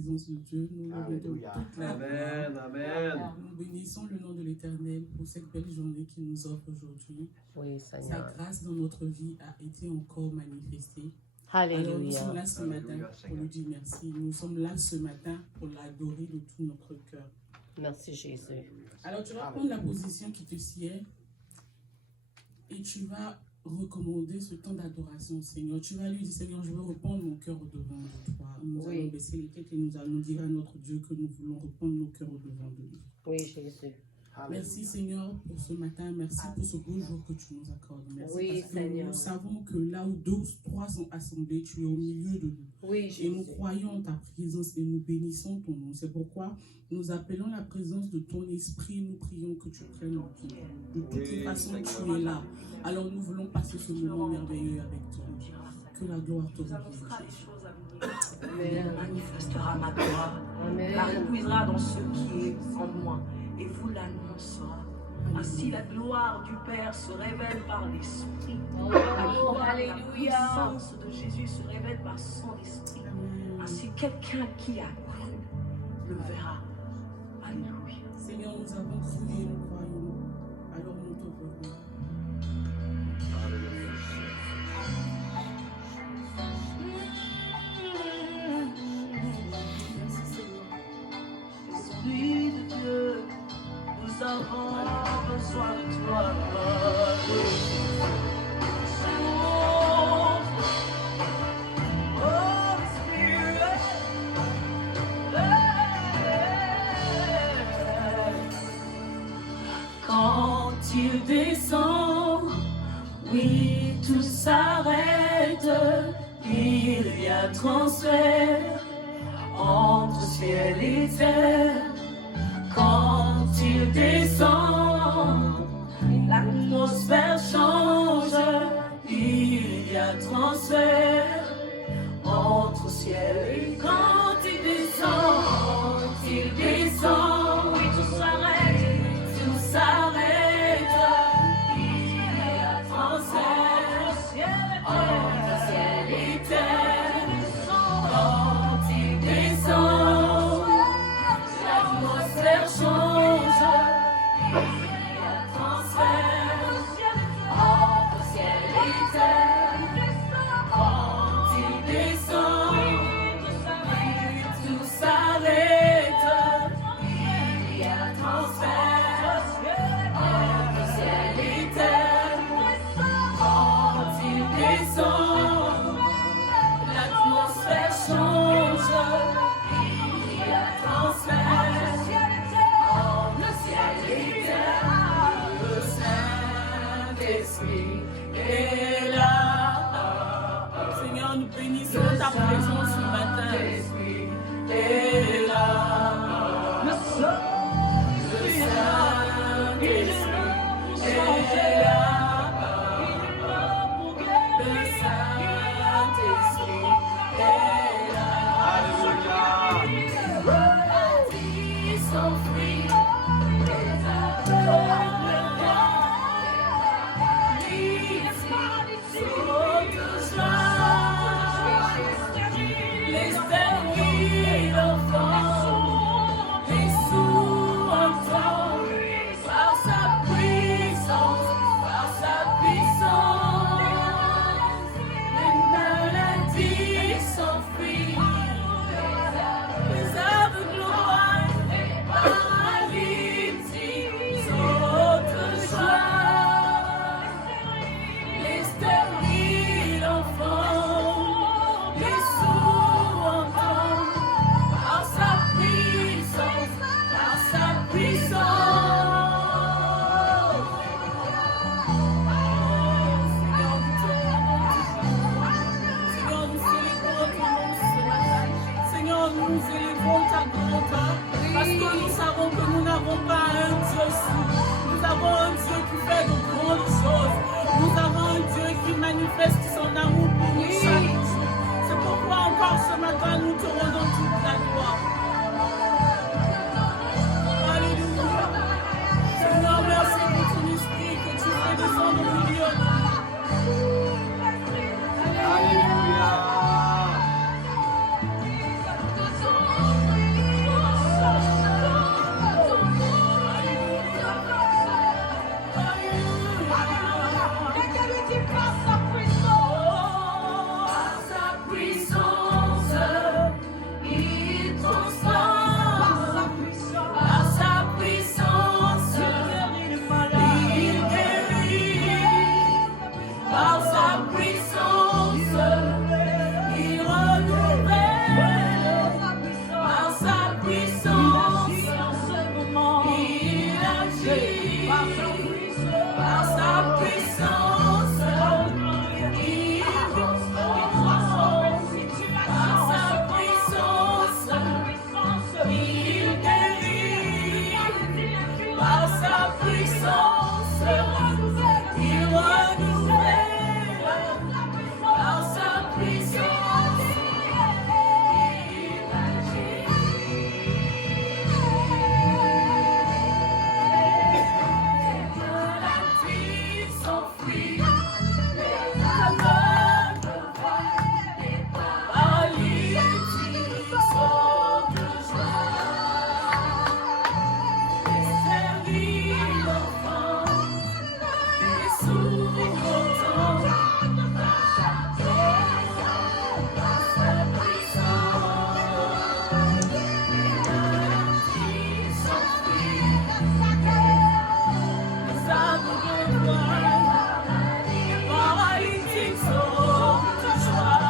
présence de Dieu. Nous lui rendons toute la gloire. Amen. Nous bénissons le nom de l'Éternel pour cette belle journée qu'il nous offre aujourd'hui. Oui, Sa Seigneur. grâce dans notre vie a été encore manifestée. Alléluia. Alors nous sommes là ce matin pour lui dire merci. Nous sommes là ce matin pour l'adorer de tout notre cœur. Merci Jésus. Alors tu vas prendre la position qui te sied et tu vas recommander ce temps d'adoration au Seigneur. Tu vas lui dire, Seigneur, je veux reprendre mon cœur au devant de toi. Nous allons baisser les têtes et nous allons dire à notre Dieu que nous voulons reprendre nos cœurs au devant de lui. Oui, Jésus. Merci Seigneur pour ce matin, merci pour ce beau jour que tu nous accordes. Merci Oui, parce Seigneur. que nous savons que là où 2 ou 3 sont assemblés, tu es au milieu de nous. Oui, Et nous croyons en ta présence et nous bénissons ton nom. C'est pourquoi nous appelons la présence de ton esprit. Nous prions que tu prennes le tout. De toutes les façons, tu es là. Alors nous voulons passer ce moment merveilleux avec toi. Que la gloire te revienne. Il manifestera ma gloire. Amen. La repuisera dans ce qui est en moi. Et vous l'annoncera. Ainsi la gloire du Père se révèle par l'Esprit. Oh, La alléluia. puissance de Jésus se révèle par son Esprit. Ainsi quelqu'un qui a cru le verra. Alléluia. Seigneur, nous avons cru et nous croyons. Alors nous t'adorons. Merci Seigneur. Esprit de Dieu, nous avons besoin de toi. Oh, Spirit. Quand il descend, oui, tout s'arrête. Il y a transfert entre ciel et terre. Quand il descend, l'atmosphère change. Il y a transfert entre ciel et terre. Quand il descend, oui, tout s'arrête. Tout s'arrête. Il y a transfert entre ciel et terre. Quand il descend, l'atmosphère change. Il y a transfert entre ciel et terre. Quand il descend, tout s'arrête. Il y a transfert entre ciel et terre. Quand il descend, l'atmosphère change. Il y a transfert entre ciel et terre. Le Saint-Esprit est là. Seigneur, nous bénissons ta présence ce matin. Le Saint-Esprit est là. Le Saint-Esprit est là. Le Saint-Esprit est là. Ils sont free. Les servir d'enfants, les sourds entendent par sa puissance, les maladies s'enfuient, les aveugles voient, les paralytiques sautent joie, les stériles enfants, les sourds entendent par sa puissance, Seigneur, nous élevons ta gloire, parce que nous savons que nous n'avons pas un Dieu sourd. Nous avons un Dieu qui fait de grandes choses. Nous avons un Dieu qui manifeste son amour pour nous chaque jour. C'est pourquoi encore ce matin, nous te rendons toute la gloire. Alléluia. Seigneur, merci pour ton esprit que tu fais descendre au milieu de nous. Alléluia. puissance, il renouvelle par sa puissance, il agit. Maladie s'enfuit, paralytiques sortent de joie.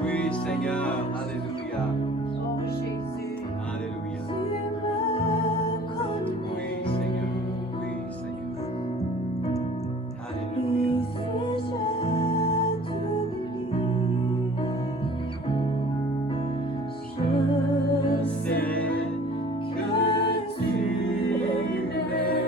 Oui, Seigneur, alléluia. Oh Jésus. Alléluia. Oui, Seigneur. Oui, Seigneur. Alléluia. Je sais que tu m'aimes.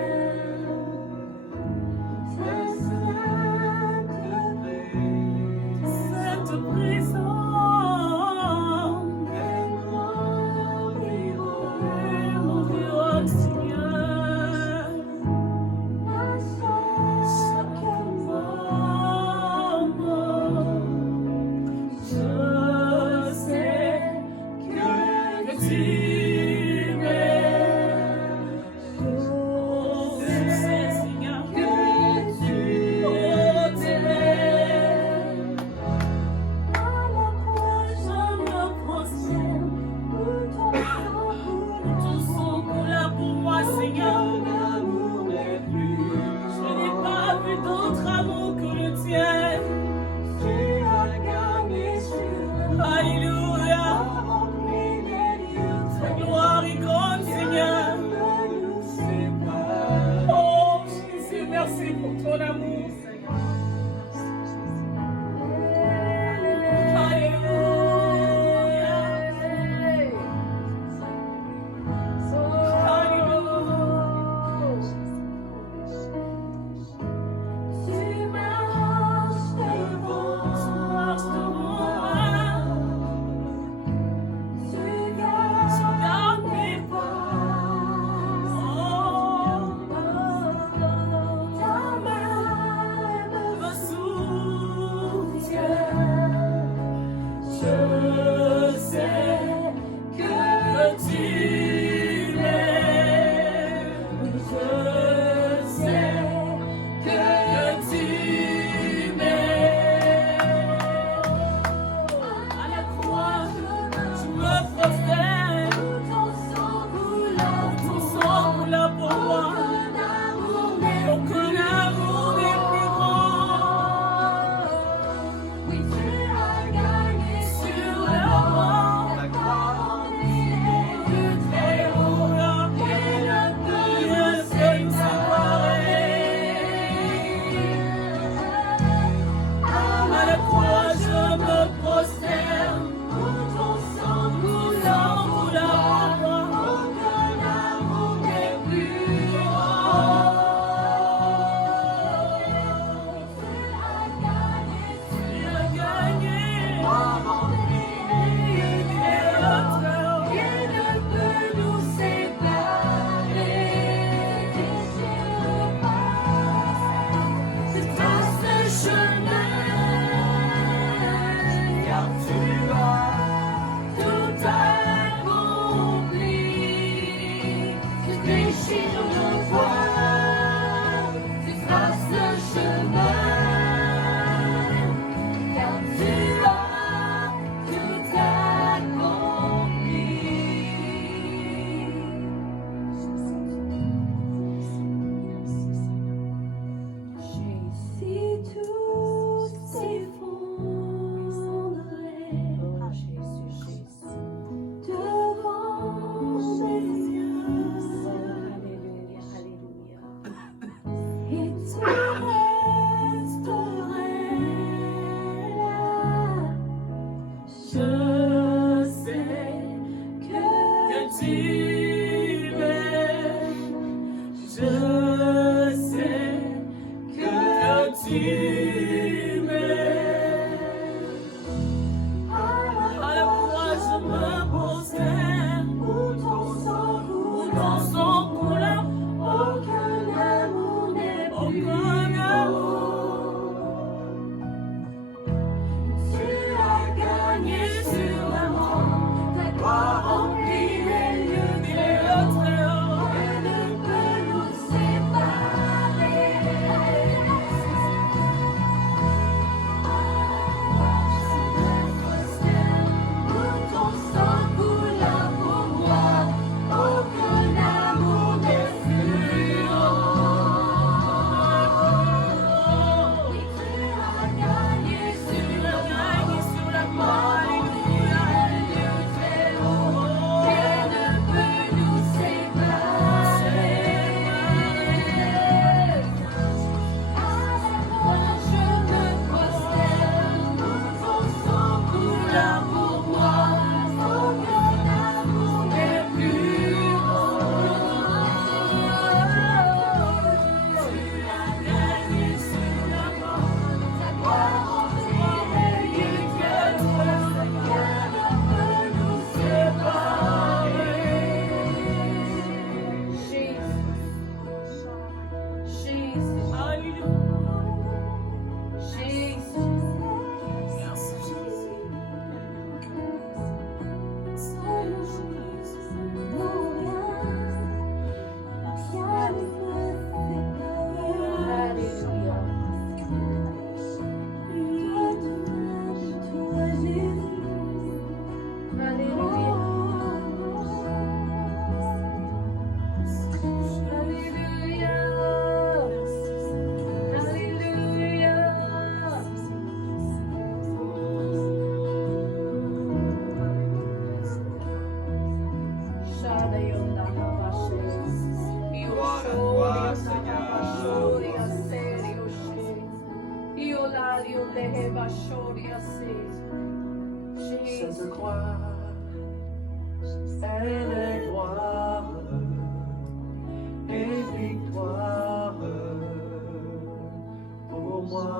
gloire, Seigneur. Cette croix, elle est gloire et victoire pour moi.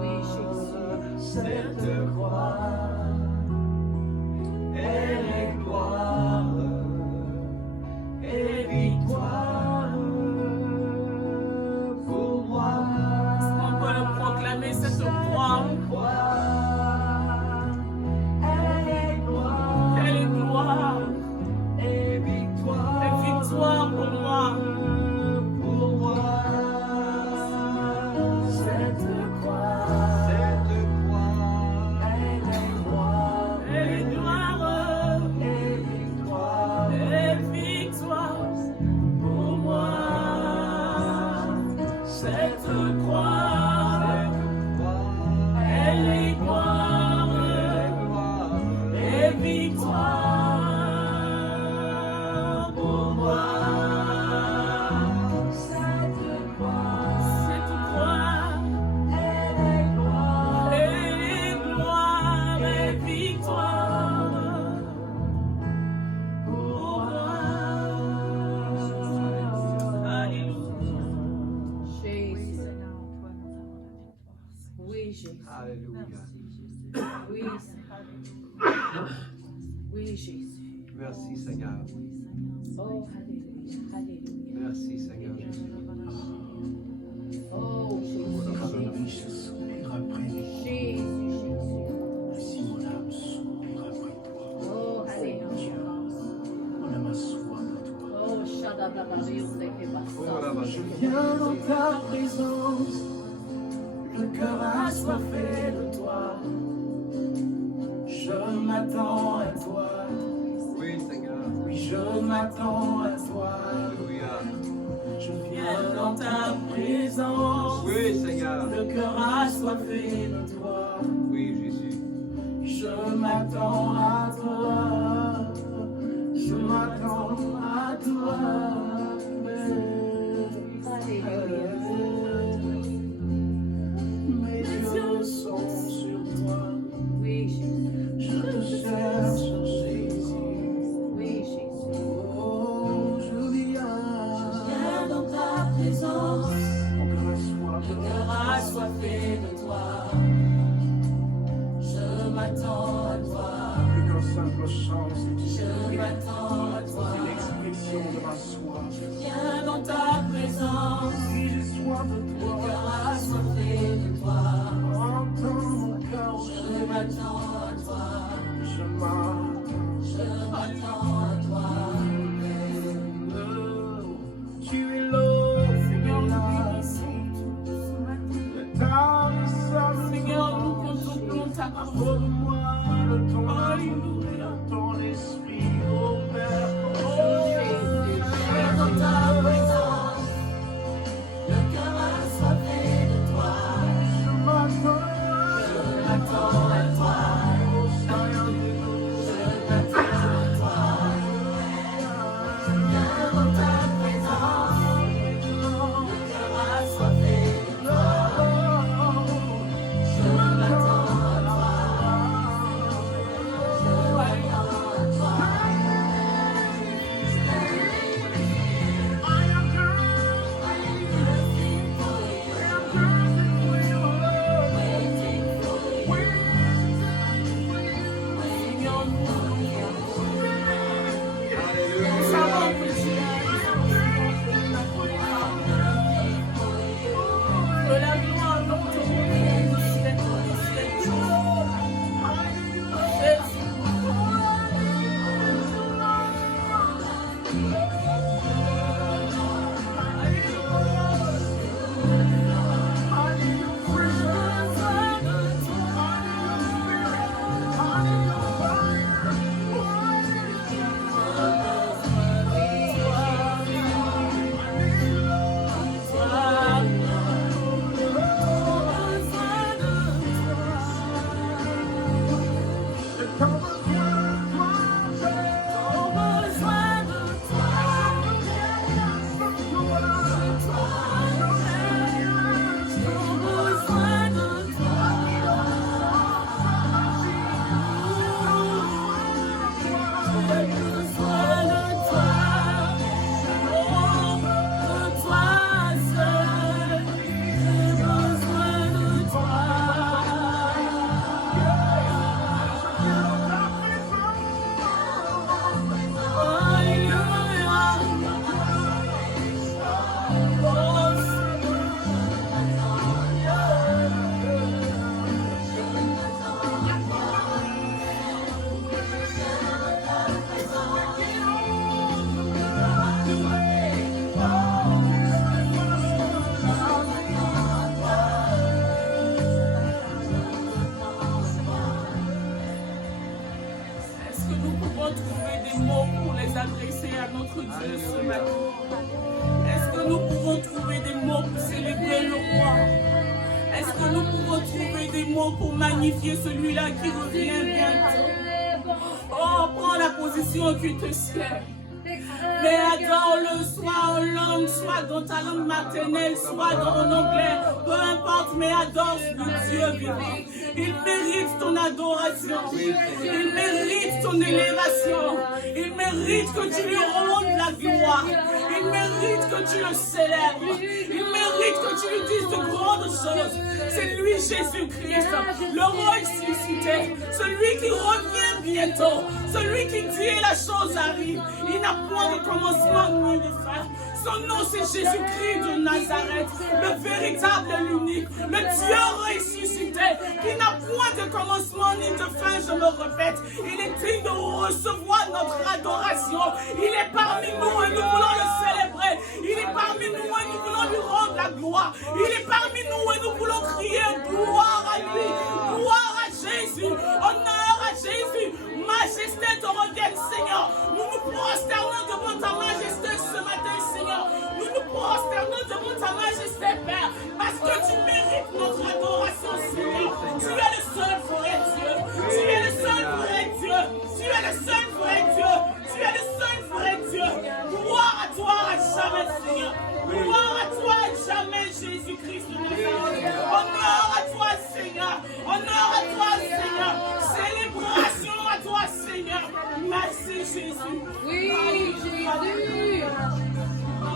Oui, Jésus. Cette croix, elle est gloire et victoire pour moi. Est-ce qu'on peut le proclamer, cette croix? Elle est gloire Et victoire, et victoire pour moi. pour moi. Cette croix, elle est gloire Elle est gloire et victoire et victoire pour moi. Cette croix, elle est gloire et victoire pour moi. cette croix, Cette croix, elle est gloire elle est gloire et victoire pour moi. Alléluia. Jésus. Oui, Jésus. Alléluia. Oui, Seigneur. Oui, Jésus. Merci, Seigneur. Oh, Alléluia. Alléluia. Merci, Seigneur Jésus. Oh, Jésus. Jésus, Jésus. Oh, Alléluia. Oh, Shadababariou, Oh, Nekebasa. là-bas. Viens dans ta présence, le cœur assoiffé de toi. Je m'attends à toi, Oui, Seigneur. oui, je m'attends à toi. Alléluia. Je viens dans ta présence, Oui, Seigneur. le cœur assoiffé de toi. Oui, Jésus. Je m'attends à toi, je m'attends à toi. Mes yeux sont sur toi, Oui, Jésus. je te cherche, Jésus. Oui, Jésus. Oh, je viens dans ta présence, mon cœur assoiffé. assoiffé de toi. Je m'attends à toi. Plus qu'un simple chant, c'est Je m'attends à toi. une expression de ma soif. Viens dans ta présence, Si j'ai soif de toi, assoiffé de toi. entends mon cœur, Je m'attends à toi. je m'attends. Je m'attends à toi. Tu es l'eau, Seigneur, nous Seigneur, bénissons ce matin. le temps de sa Seigneur, nous contemplons ta parole. moi de ton amour, Alléluia. ton esprit, ô Père. Oh Jésus, viens dans ta présence. Le cœur assoiffé de toi. Je m'attends. Je m'attends à toi. mots pour célébrer le roi? Est-ce que nous pouvons trouver des mots pour magnifier celui-là qui revient bientôt? Oh, prends la position qui te sert. Mais adore-le, soit en langue, soit dans ta langue maternelle, soit en anglais, peu importe, mais adore le Dieu vivant. Il mérite ton adoration, il mérite ton élévation, il mérite que tu lui rendes la gloire, il mérite que tu le célèbres, il mérite que tu lui dises de grandes choses. C'est lui, Jésus-Christ, le roi ressuscité, celui qui revient bientôt, celui qui dit et la chose arrive. Il n'a point de commencement ni de fin. Son nom c'est Jésus-Christ de Nazareth, le véritable et l'unique, le Dieu ressuscité, qui n'a point de commencement ni de fin, je me répète. Il est digne de recevoir notre adoration. Il est parmi nous et nous voulons le célébrer. Il est parmi nous et nous voulons lui rendre la gloire. Il est parmi nous et nous voulons crier gloire à lui, gloire à Jésus, honneur à Jésus. Majesté te revienne, Seigneur. Nous nous prosternons devant ta majesté ce matin, Seigneur. Nous nous prosternons devant ta majesté, Père, parce que tu mérites notre adoration, Seigneur. Tu es le seul vrai Dieu. Tu es le seul vrai Dieu. Tu es le seul vrai Dieu. Tu es le seul vrai Dieu. Gloire à toi à jamais, Seigneur. Gloire à toi à jamais, Jésus-Christ de Nazareth. Honneur à toi, Seigneur. Honneur à toi, Seigneur. Célébration à toi, Seigneur. Merci, Jésus. Oui, Jésus. Oh.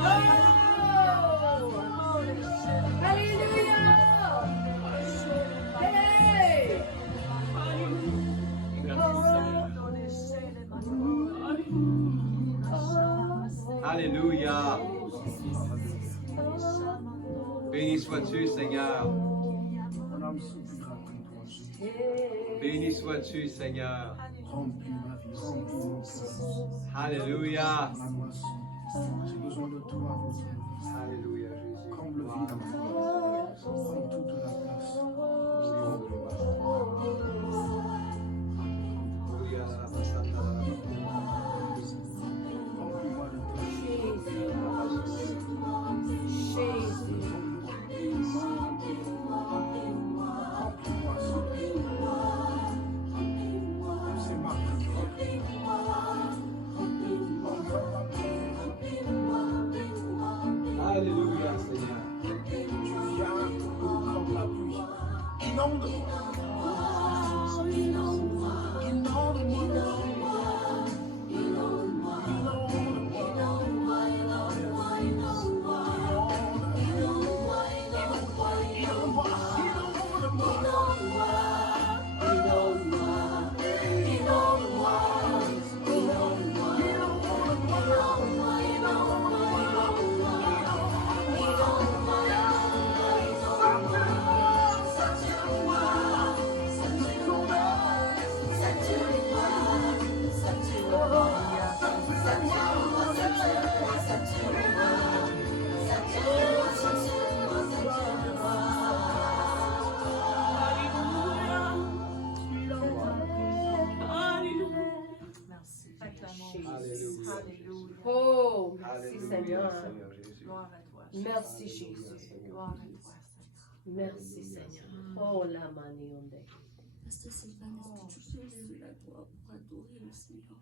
Alléluia. Hey. Alléluia. Béni sois-tu, Seigneur. Mon âme suppliera après toi, Jésus. Béni sois-tu, Seigneur. Remplis ma vie, remplis mon cœur. Alléluia. Ma moisson. J'ai besoin de toi, mon Dieu. Alléluia, Jésus. Comble le vide. Prends toute la place. Remplis-moi de ta Jésus. Remplis-moi, Seigneur. C'est ma Alléluia, Seigneur. Tu viens comme la pluie. Inonde-moi. Inonde-moi. Oh, merci Alléluia, Seigneur. Seigneur Jésus. Merci Jésus. Merci Seigneur. Oh, la manionde. Pasteur Sylvain, est-ce que tu peux lever la voix pour adorer le Seigneur?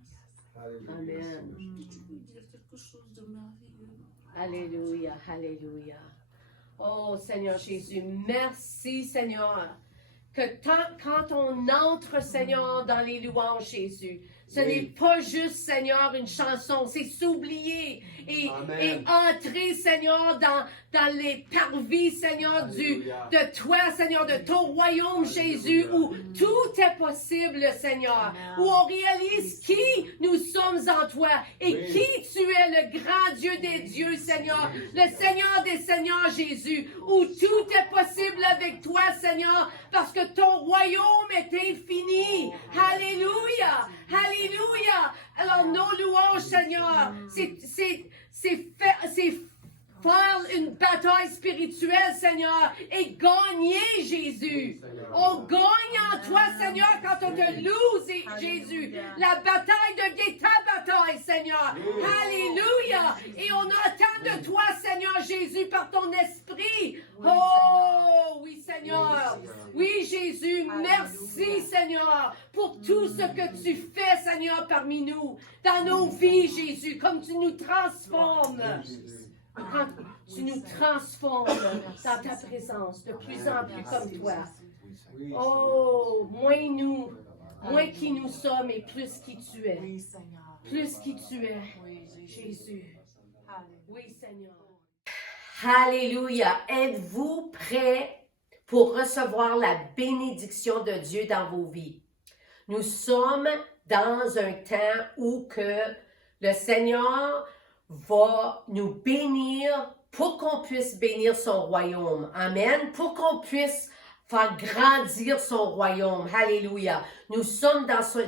Alléluia, Amen. Seigneur. Et tu peux dire quelque chose de merveilleux. Alléluia, alléluia. Oh Seigneur Jésus, merci Seigneur. Que quand on entre Seigneur dans les louanges Jésus, ce n'est pas juste Seigneur une chanson, c'est s'oublier et entrer Seigneur dans les parvis Seigneur de toi Seigneur, de ton royaume Jésus, où tout est possible Seigneur, où on réalise qui nous sommes en toi et qui tu es, le grand Dieu des dieux Seigneur, le Seigneur des seigneurs Jésus, où tout est possible avec toi Seigneur, parce que ton royaume est infini. Alléluia, alléluia. Alors nos louanges Seigneur, c'est faire une bataille spirituelle, Seigneur, et gagner, Jésus. On gagne en toi, Seigneur, quand on te loue, Jésus. La bataille devient ta bataille, Seigneur. Alléluia. Et on entend de toi, Seigneur Jésus, par ton esprit. tout ce que tu fais, Seigneur, parmi nous, dans nos vies, Jésus, comme tu nous transformes. Quand tu nous transformes dans ta présence, de plus en plus comme toi. Oh, moins nous, moins qui nous sommes et plus qui tu es. Oui, Seigneur. Plus qui tu es, Oui, Jésus. Jésus. Alléluia. Oui, Seigneur. Alléluia. Êtes-vous prêts pour recevoir la bénédiction de Dieu dans vos vies? Nous sommes dans un temps où que le Seigneur va nous bénir pour qu'on puisse bénir son royaume. Amen. Pour qu'on puisse faire grandir son royaume. Alléluia. Nous sommes dans ce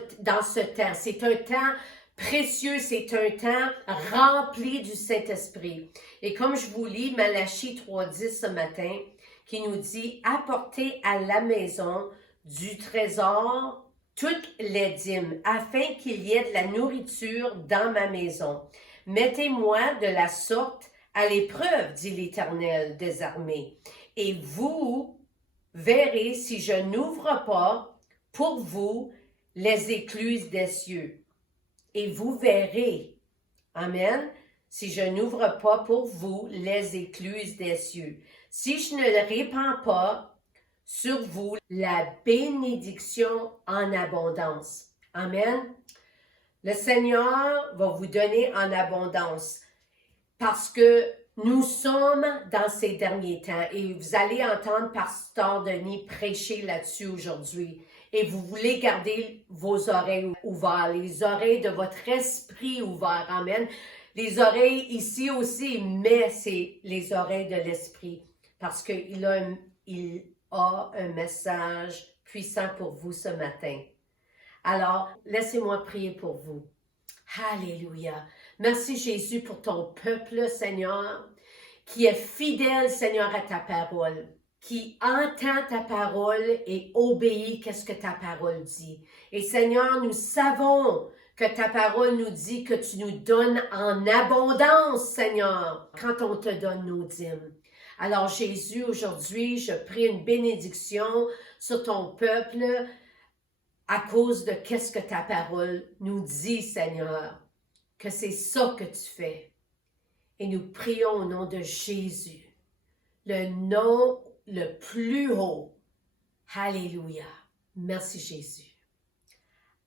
temps. C'est un temps précieux, c'est un temps rempli du Saint-Esprit. Et comme je vous lis Malachie 3.10 ce matin, qui nous dit « Apportez à la maison du trésor toutes les dîmes, afin qu'il y ait de la nourriture dans ma maison. Mettez-moi de la sorte à l'épreuve, dit l'Éternel des armées, et vous verrez si je n'ouvre pas pour vous les écluses des cieux. Et vous verrez, amen, si je n'ouvre pas pour vous les écluses des cieux. Si je ne le répands pas sur vous la bénédiction en abondance. Amen. Le Seigneur va vous donner en abondance parce que nous sommes dans ces derniers temps et vous allez entendre Pasteur Denis prêcher là-dessus aujourd'hui. Et vous voulez garder vos oreilles ouvertes, les oreilles de votre esprit ouvertes. Amen. Les oreilles ici aussi, mais c'est les oreilles de l'esprit parce qu'il a un message puissant pour vous ce matin. Alors, laissez-moi prier pour vous. Alléluia. Merci Jésus pour ton peuple, Seigneur, qui est fidèle, Seigneur, à ta parole, qui entend ta parole et obéit qu'est-ce que ta parole dit. Et Seigneur, nous savons que ta parole nous dit que tu nous donnes en abondance, Seigneur, quand on te donne nos dîmes. Alors Jésus, aujourd'hui, je prie une bénédiction sur ton peuple à cause de qu'est-ce que ta parole nous dit, Seigneur, que c'est ça que tu fais. Et nous prions au nom de Jésus, le nom le plus haut. Alléluia. Merci Jésus.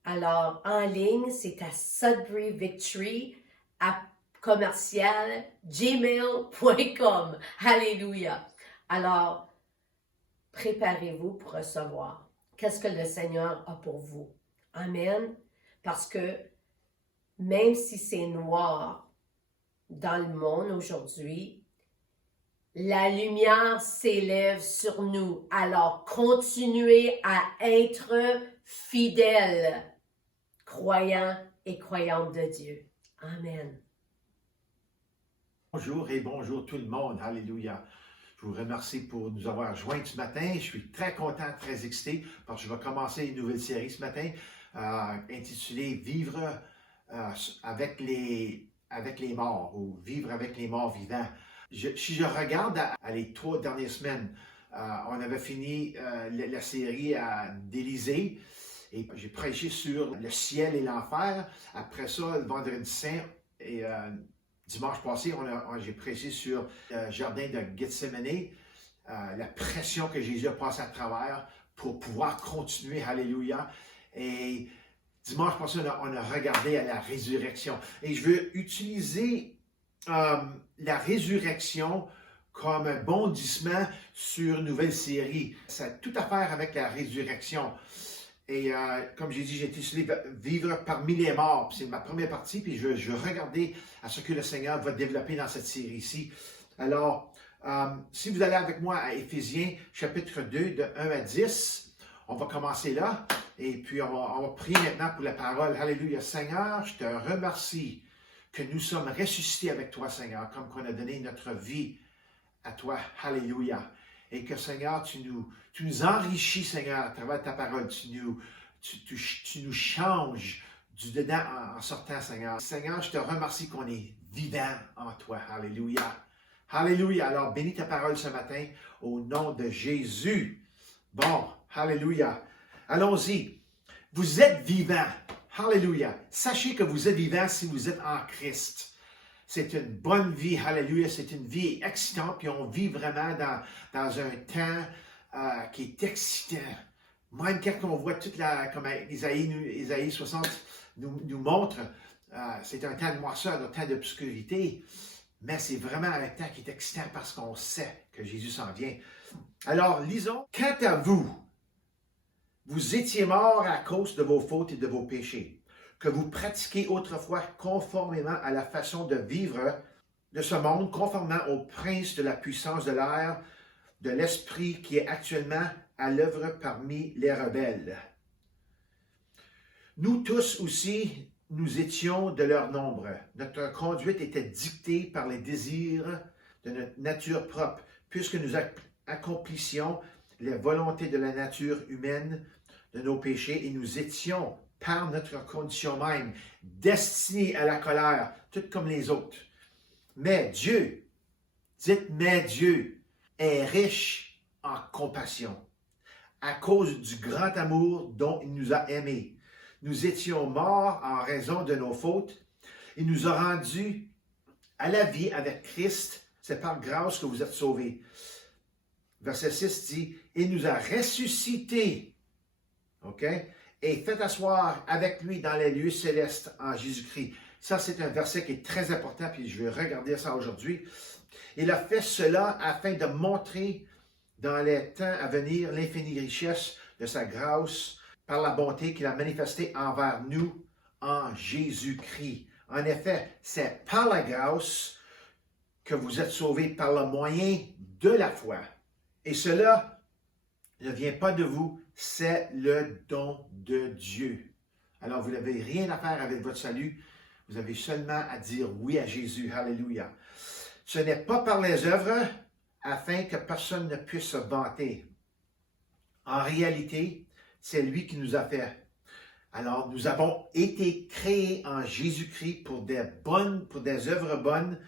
Alors, en ligne, c'est à Sudbury Victory, à gmail.com. Alléluia. Alors, préparez-vous pour recevoir. Qu'est-ce que le Seigneur a pour vous? Amen. Parce que même si c'est noir dans le monde aujourd'hui, la lumière s'élève sur nous. Alors, continuez à être fidèles, croyants et croyantes de Dieu. Amen. Bonjour et bonjour tout le monde. Alléluia. Je vous remercie pour nous avoir joints ce matin. Je suis très content, très excité parce que je vais commencer une nouvelle série ce matin intitulée « Vivre avec les morts » ou « Vivre avec les morts vivants ». Si je regarde à les 3 dernières semaines, on avait fini la série d'Élisée et j'ai prêché sur le ciel et l'enfer. Après ça, le vendredi saint et dimanche passé, j'ai prêché sur le jardin de Gethsemane, la pression que Jésus a passée à travers pour pouvoir continuer, alléluia. Et dimanche passé, on a regardé à la résurrection. Et je veux utiliser la résurrection comme un bondissement sur une nouvelle série. Ça a tout à faire avec la résurrection. Et comme j'ai dit, j'ai intitulé « Vivre parmi les morts ». C'est ma première partie, puis je veux regarder à ce que le Seigneur va développer dans cette série-ci. Alors, si vous allez avec moi à Éphésiens, chapitre 2, de 1 à 10, on va commencer là, et puis on va prier maintenant pour la parole. Alléluia. Seigneur, je te remercie que nous sommes ressuscités avec toi, Seigneur, comme qu'on a donné notre vie à toi. Alléluia. Et que, Seigneur, tu nous enrichis, Seigneur, à travers ta parole. Tu nous changes du dedans en sortant, Seigneur. Seigneur, je te remercie qu'on est vivant en toi. Alléluia. Alléluia. Alors, bénis ta parole ce matin au nom de Jésus. Bon, alléluia. Allons-y. Vous êtes vivant. Alléluia. Sachez que vous êtes vivant si vous êtes en Christ. C'est une bonne vie. Alléluia. C'est une vie excitante. Puis on vit vraiment dans un temps qui est excitant. Même quand on voit toute comme Isaïe 60 nous montre, c'est un temps de noirceur, un temps d'obscurité. Mais c'est vraiment un temps qui est excitant parce qu'on sait que Jésus s'en vient. Alors, lisons. Quant à vous, vous étiez morts à cause de vos fautes et de vos péchés, que vous pratiquiez autrefois conformément à la façon de vivre de ce monde, conformément au prince de la puissance de l'air, de l'esprit qui est actuellement à l'œuvre parmi les rebelles. Nous tous aussi, nous étions de leur nombre. Notre conduite était dictée par les désirs de notre nature propre, puisque nous accomplissions les volontés de la nature humaine, de nos péchés, et nous étions, par notre condition même, destinés à la colère, tout comme les autres. Mais Dieu, dites, mais Dieu est riche en compassion, à cause du grand amour dont il nous a aimés. Nous étions morts en raison de nos fautes. Il nous a rendus à la vie avec Christ. C'est par grâce que vous êtes sauvés. Verset 6 dit, « Il nous a ressuscités, ok, et fait asseoir avec lui dans les lieux célestes en Jésus-Christ. » Ça, c'est un verset qui est très important, puis je vais regarder ça aujourd'hui. Il a fait cela afin de montrer dans les temps à venir l'infinie richesse de sa grâce par la bonté qu'il a manifestée envers nous en Jésus-Christ. En effet, c'est par la grâce que vous êtes sauvés par le moyen de la foi. Et cela ne vient pas de vous, c'est le don de Dieu. Alors, vous n'avez rien à faire avec votre salut. Vous avez seulement à dire oui à Jésus. Alléluia. Ce n'est pas par les œuvres afin que personne ne puisse se vanter. En réalité, c'est lui qui nous a fait. Alors, nous avons été créés en Jésus-Christ pour des œuvres bonnes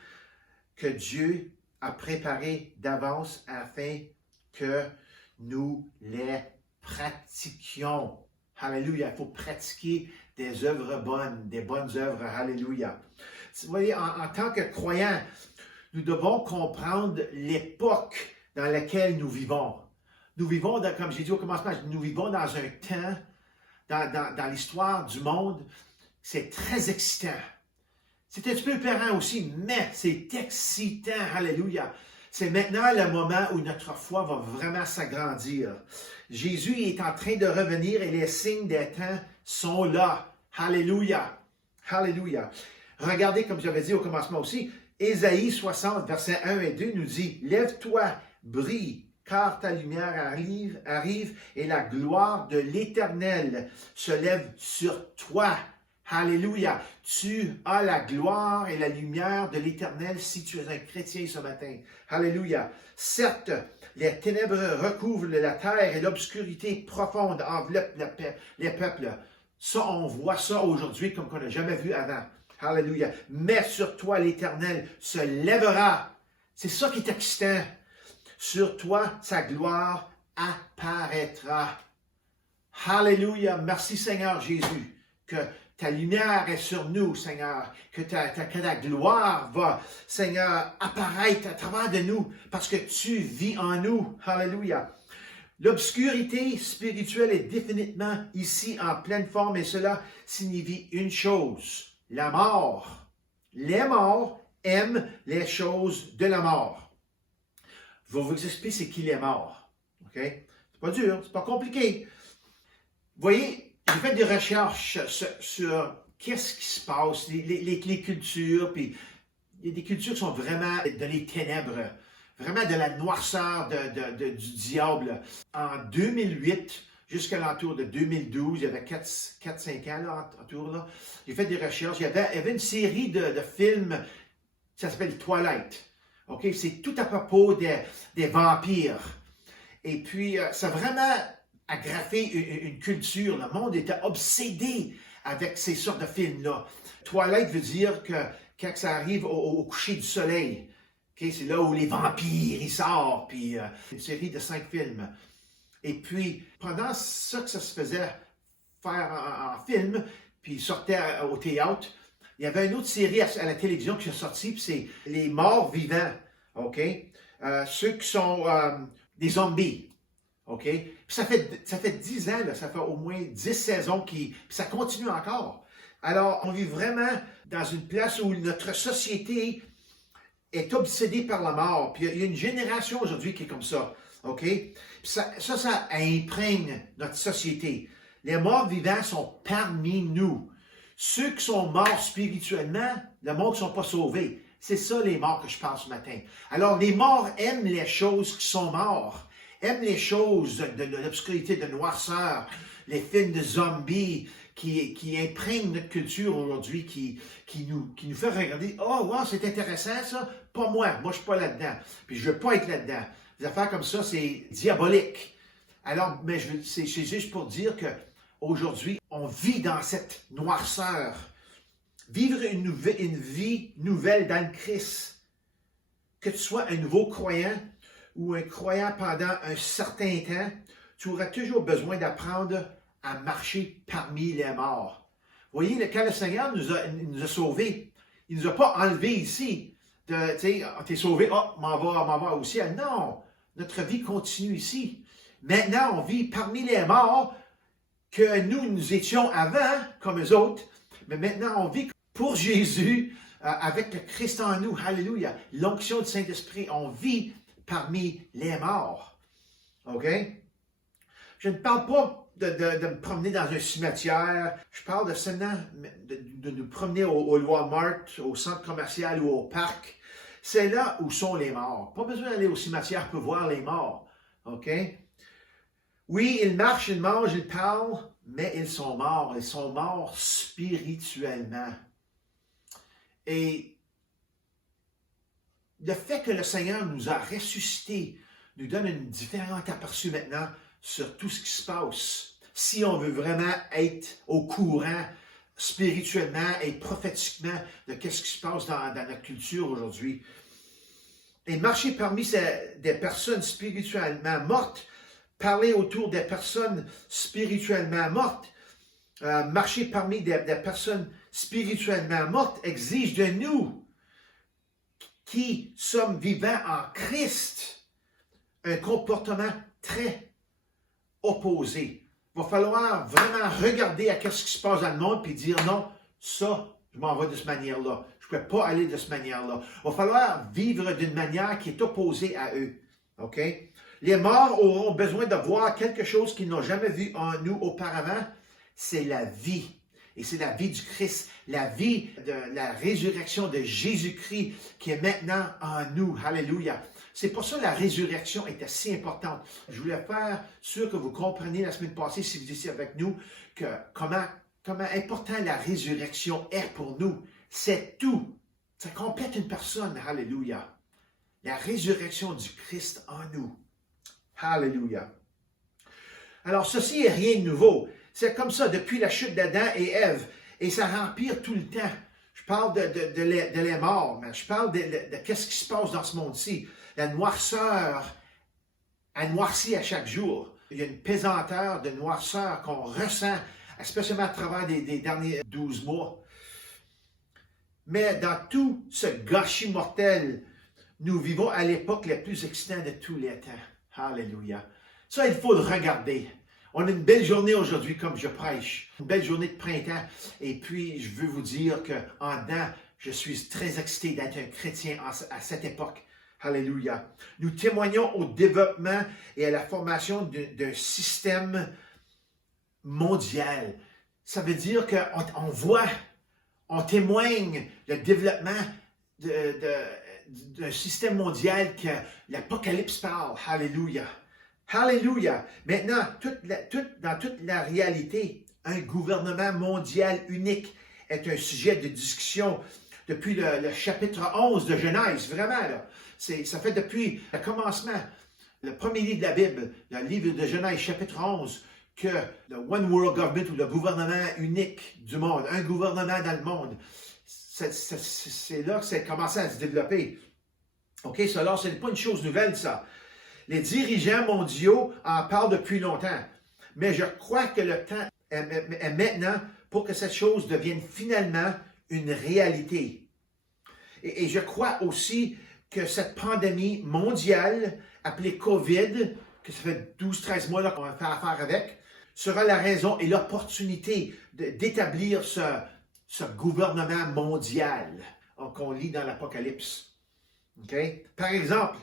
que Dieu a préparées d'avance afin que nous les pratiquions. Alléluia. Il faut pratiquer des œuvres bonnes, des bonnes œuvres. Alléluia. Vous voyez, en tant que croyants, nous devons comprendre l'époque dans laquelle nous vivons. Nous vivons, comme j'ai dit au commencement, nous vivons dans un temps, dans l'histoire du monde, c'est très excitant. C'est un petit peu épeurant aussi, mais c'est excitant. Alléluia. C'est maintenant le moment où notre foi va vraiment s'agrandir. Jésus est en train de revenir et les signes des temps sont là. Alléluia. Alléluia. Regardez, comme j'avais dit au commencement aussi, Ésaïe 60, versets 1 et 2 nous dit, « Lève-toi, brille, car ta lumière arrive et la gloire de l'Éternel se lève sur toi. » Alléluia. Tu as la gloire et la lumière de l'Éternel si tu es un chrétien ce matin. Alléluia. Certes, les ténèbres recouvrent la terre et l'obscurité profonde enveloppe les peuples. Ça, on voit ça aujourd'hui comme qu'on n'a jamais vu avant. Alléluia. Mais sur toi, l'Éternel se lèvera. C'est ça qui est excitant. Sur toi, sa gloire apparaîtra. Alléluia. Merci Seigneur Jésus. Que ta lumière est sur nous, Seigneur. Que ta gloire va, Seigneur, apparaître à travers de nous parce que tu vis en nous. Alléluia. L'obscurité spirituelle est définitivement ici en pleine forme et cela signifie une chose. La mort. Les morts aiment les choses de la mort. Je vais vous expliquer c'est qui les morts. OK? C'est pas dur, c'est pas compliqué. Vous voyez, j'ai fait des recherches sur qu'est-ce qui se passe, les cultures, puis il y a des cultures qui sont vraiment dans les ténèbres, vraiment de la noirceur du diable. En 2008, jusqu'à l'entour de 2012, il y avait 4-5 ans là, autour là. J'ai fait des recherches. Il y avait une série de films, ça s'appelle Twilight. OK? C'est tout à propos des vampires. Et puis, ça a vraiment agrafé une culture. Le monde était obsédé avec ces sortes de films-là. Twilight veut dire que quand ça arrive au coucher du soleil, okay, c'est là où les vampires ils sortent. Puis, une série de 5 films. Et puis, pendant ça que ça se faisait, faire en film, puis il sortait au théâtre. Il y avait une autre série à la télévision qui est sortie, puis c'est Les Morts Vivants, OK? Ceux qui sont des zombies, OK? Puis ça fait 10 ans, là, ça fait au moins 10 saisons, puis ça continue encore. Alors, on vit vraiment dans une place où notre société est obsédée par la mort. Puis il y a une génération aujourd'hui qui est comme ça, OK? Puis ça imprègne notre société. Les morts vivants sont parmi nous. Ceux qui sont morts spirituellement, le monde qui ne sont pas sauvés. C'est ça les morts que je parle ce matin. Alors, les morts aiment les choses qui sont morts, aiment les choses de l'obscurité, de noirceur, les films de zombies qui imprègnent notre culture aujourd'hui, qui nous fait regarder. Oh, wow, c'est intéressant ça. Pas moi je ne suis pas là-dedans. Puis je ne veux pas être là-dedans. Des affaires comme ça, c'est diabolique. Alors, mais c'est juste pour dire que aujourd'hui, on vit dans cette noirceur. Vivre une vie nouvelle dans le Christ. Que tu sois un nouveau croyant ou un croyant pendant un certain temps, tu auras toujours besoin d'apprendre à marcher parmi les morts. Vous voyez, quand le Seigneur nous a sauvés, il ne nous a pas enlevés ici. Tu sais, t'es sauvé, m'en va au ciel. Non, notre vie continue ici. Maintenant, on vit parmi les morts que nous étions avant, comme eux autres, mais maintenant on vit pour Jésus, avec le Christ en nous, alléluia, l'onction du Saint-Esprit, on vit parmi les morts. OK? Je ne parle pas de me promener dans un cimetière, je parle de seulement de nous promener au Walmart, au centre commercial ou au parc. C'est là où sont les morts. Pas besoin d'aller au cimetière pour voir les morts. OK? Oui, ils marchent, ils mangent, ils parlent, mais ils sont morts. Ils sont morts spirituellement. Et le fait que le Seigneur nous a ressuscités nous donne une différente aperçu maintenant sur tout ce qui se passe. Si on veut vraiment être au courant spirituellement et prophétiquement de ce qui se passe dans notre culture aujourd'hui. Et marcher parmi des personnes spirituellement mortes, parler autour des personnes spirituellement mortes, marcher parmi des personnes spirituellement mortes exige de nous, qui sommes vivants en Christ, un comportement très opposé. Il va falloir vraiment regarder à ce qui se passe dans le monde et dire non, ça, je m'en vais de cette manière-là. Je ne peux pas aller de cette manière-là. Il va falloir vivre d'une manière qui est opposée à eux. OK? Les morts auront besoin de voir quelque chose qu'ils n'ont jamais vu en nous auparavant. C'est la vie. Et c'est la vie du Christ, la vie de la résurrection de Jésus-Christ qui est maintenant en nous. Alléluia. C'est pour ça que la résurrection est assez importante. Je voulais faire sûr que vous compreniez la semaine passée, si vous étiez avec nous, que comment important la résurrection est pour nous. C'est tout. Ça complète une personne. Alléluia. La résurrection du Christ en nous. Alléluia. Alors, ceci n'est rien de nouveau. C'est comme ça depuis la chute d'Adam et Ève. Et ça empire tout le temps. Je parle de les morts, mais je parle de qu'est-ce qui se passe dans ce monde-ci. La noirceur, elle noircit à chaque jour. Il y a une pesanteur de noirceur qu'on ressent, especially à travers des derniers 12 mois. Mais dans tout ce gâchis mortel, nous vivons à l'époque la plus excitante de tous les temps. Alléluia. Ça, il faut le regarder. On a une belle journée aujourd'hui, comme je prêche. Une belle journée de printemps. Et puis, je veux vous dire qu'en dedans, je suis très excité d'être un chrétien à cette époque. Alléluia. Nous témoignons au développement et à la formation d'un système mondial. Ça veut dire qu'on voit, on témoigne le développement d'un système mondial que l'Apocalypse parle. Alléluia. Alléluia. Maintenant, dans toute la réalité, un gouvernement mondial unique est un sujet de discussion depuis le chapitre 11 de Genèse. Vraiment, là. Ça fait depuis le commencement, le premier livre de la Bible, le livre de Genèse, chapitre 11, que le One World Government ou le gouvernement unique du monde, un gouvernement dans le monde, c'est là que ça a commencé à se développer. OK, ça, alors, ce n'est pas une chose nouvelle, ça. Les dirigeants mondiaux en parlent depuis longtemps. Mais je crois que le temps est maintenant pour que cette chose devienne finalement une réalité. Et je crois aussi que cette pandémie mondiale, appelée COVID, que ça fait 12-13 mois qu'on va faire affaire avec, sera la raison et l'opportunité d'établir ce gouvernement mondial qu'on lit dans l'Apocalypse. Okay? Par exemple,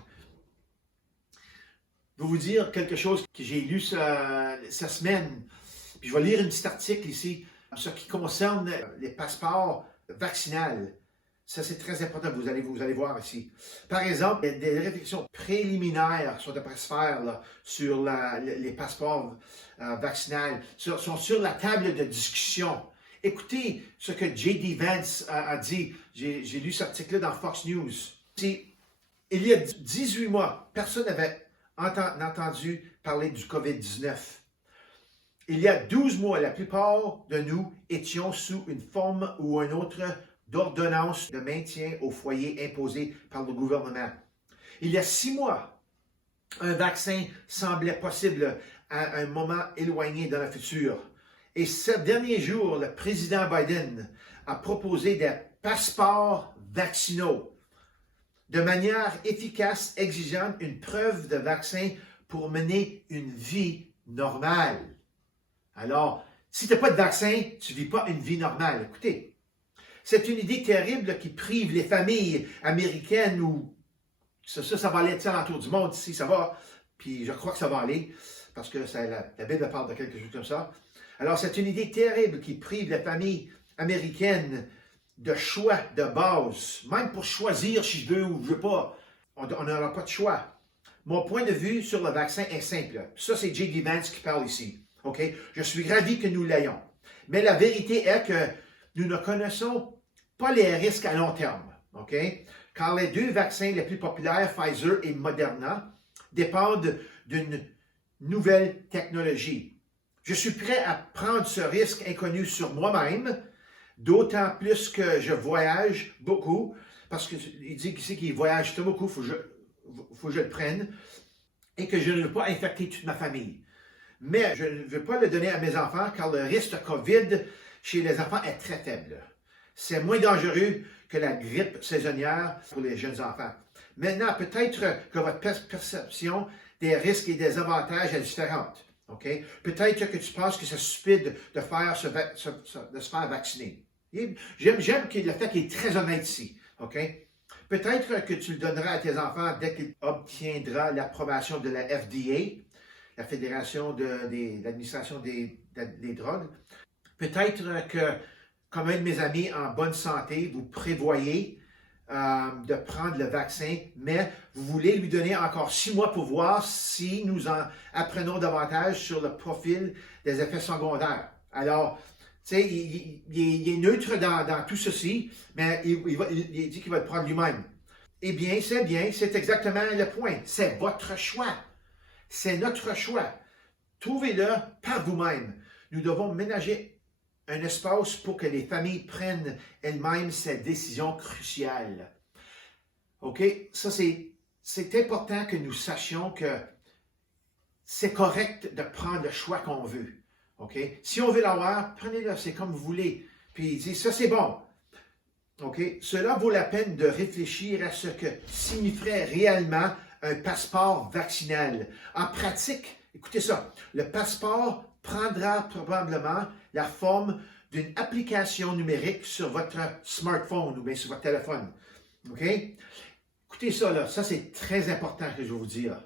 je vais vous dire quelque chose que j'ai lu cette semaine. Puis je vais lire un petit article ici, ce qui concerne les passeports vaccinaux. Ça, c'est très important, vous allez voir ici. Par exemple, des réflexions préliminaires sont à se faire là, sur les passeports vaccinaux, sont sur la table de discussion. Écoutez ce que J.D. Vance a dit. J'ai lu cet article-là dans Fox News. Il y a 18 mois, personne n'avait entendu parler du COVID-19. Il y a 12 mois, la plupart de nous étions sous une forme ou une autre d'ordonnance de maintien au foyer imposée par le gouvernement. Il y a 6 mois, un vaccin semblait possible à un moment éloigné dans le futur. Et ces derniers jours, le président Biden a proposé des passeports vaccinaux de manière efficace, exigeant une preuve de vaccin pour mener une vie normale. Alors, si tu n'as pas de vaccin, tu ne vis pas une vie normale. Écoutez, c'est une idée terrible qui prive les familles américaines ou ça va aller à l'entour du monde ici, ça va, puis je crois que ça va aller, parce que la Bible parle de quelque chose comme ça. Alors, c'est une idée terrible qui prive les familles américaines de choix de base, même pour choisir si je veux ou je ne veux pas. On n'aura pas de choix. Mon point de vue sur le vaccin est simple. Ça, c'est J.D. Vance qui parle ici. Okay? Je suis ravi que nous l'ayons. Mais la vérité est que nous ne connaissons pas les risques à long terme. Okay? Car les deux vaccins les plus populaires, Pfizer et Moderna, dépendent d'une nouvelle technologie. Je suis prêt à prendre ce risque inconnu sur moi-même, d'autant plus que je voyage beaucoup, parce qu'il dit qu'il voyage très beaucoup, il faut que je le prenne, et que je ne veux pas infecter toute ma famille. Mais je ne veux pas le donner à mes enfants, car le risque de COVID chez les enfants est très faible. C'est moins dangereux que la grippe saisonnière pour les jeunes enfants. Maintenant, peut-être que votre perception des risques et des avantages est différente. Okay? Peut-être que tu penses que c'est stupide de se faire vacciner. J'aime le fait qu'il est très honnête ici. Okay? Peut-être que tu le donneras à tes enfants dès qu'il obtiendra l'approbation de la FDA, la Fédération de l'administration des drogues. Peut-être que, comme un de mes amis en bonne santé, vous prévoyez de prendre le vaccin, mais vous voulez lui donner encore 6 mois pour voir si nous en apprenons davantage sur le profil des effets secondaires. Alors, tu sais, il est neutre dans tout ceci, mais il dit qu'il va le prendre lui-même. Eh bien, c'est exactement le point. C'est votre choix. C'est notre choix. Trouvez-le par vous-même. Nous devons ménager un espace pour que les familles prennent elles-mêmes ces décisions cruciales. OK? Ça, c'est important que nous sachions que c'est correct de prendre le choix qu'on veut. OK? Si on veut l'avoir, prenez-le, c'est comme vous voulez. Puis il dit, ça c'est bon. OK? Cela vaut la peine de réfléchir à ce que signifierait réellement un passeport vaccinal. En pratique, écoutez ça, le passeport prendra probablement la forme d'une application numérique sur votre smartphone ou bien sur votre téléphone. OK? Écoutez ça, là, ça c'est très important que je vais vous dire.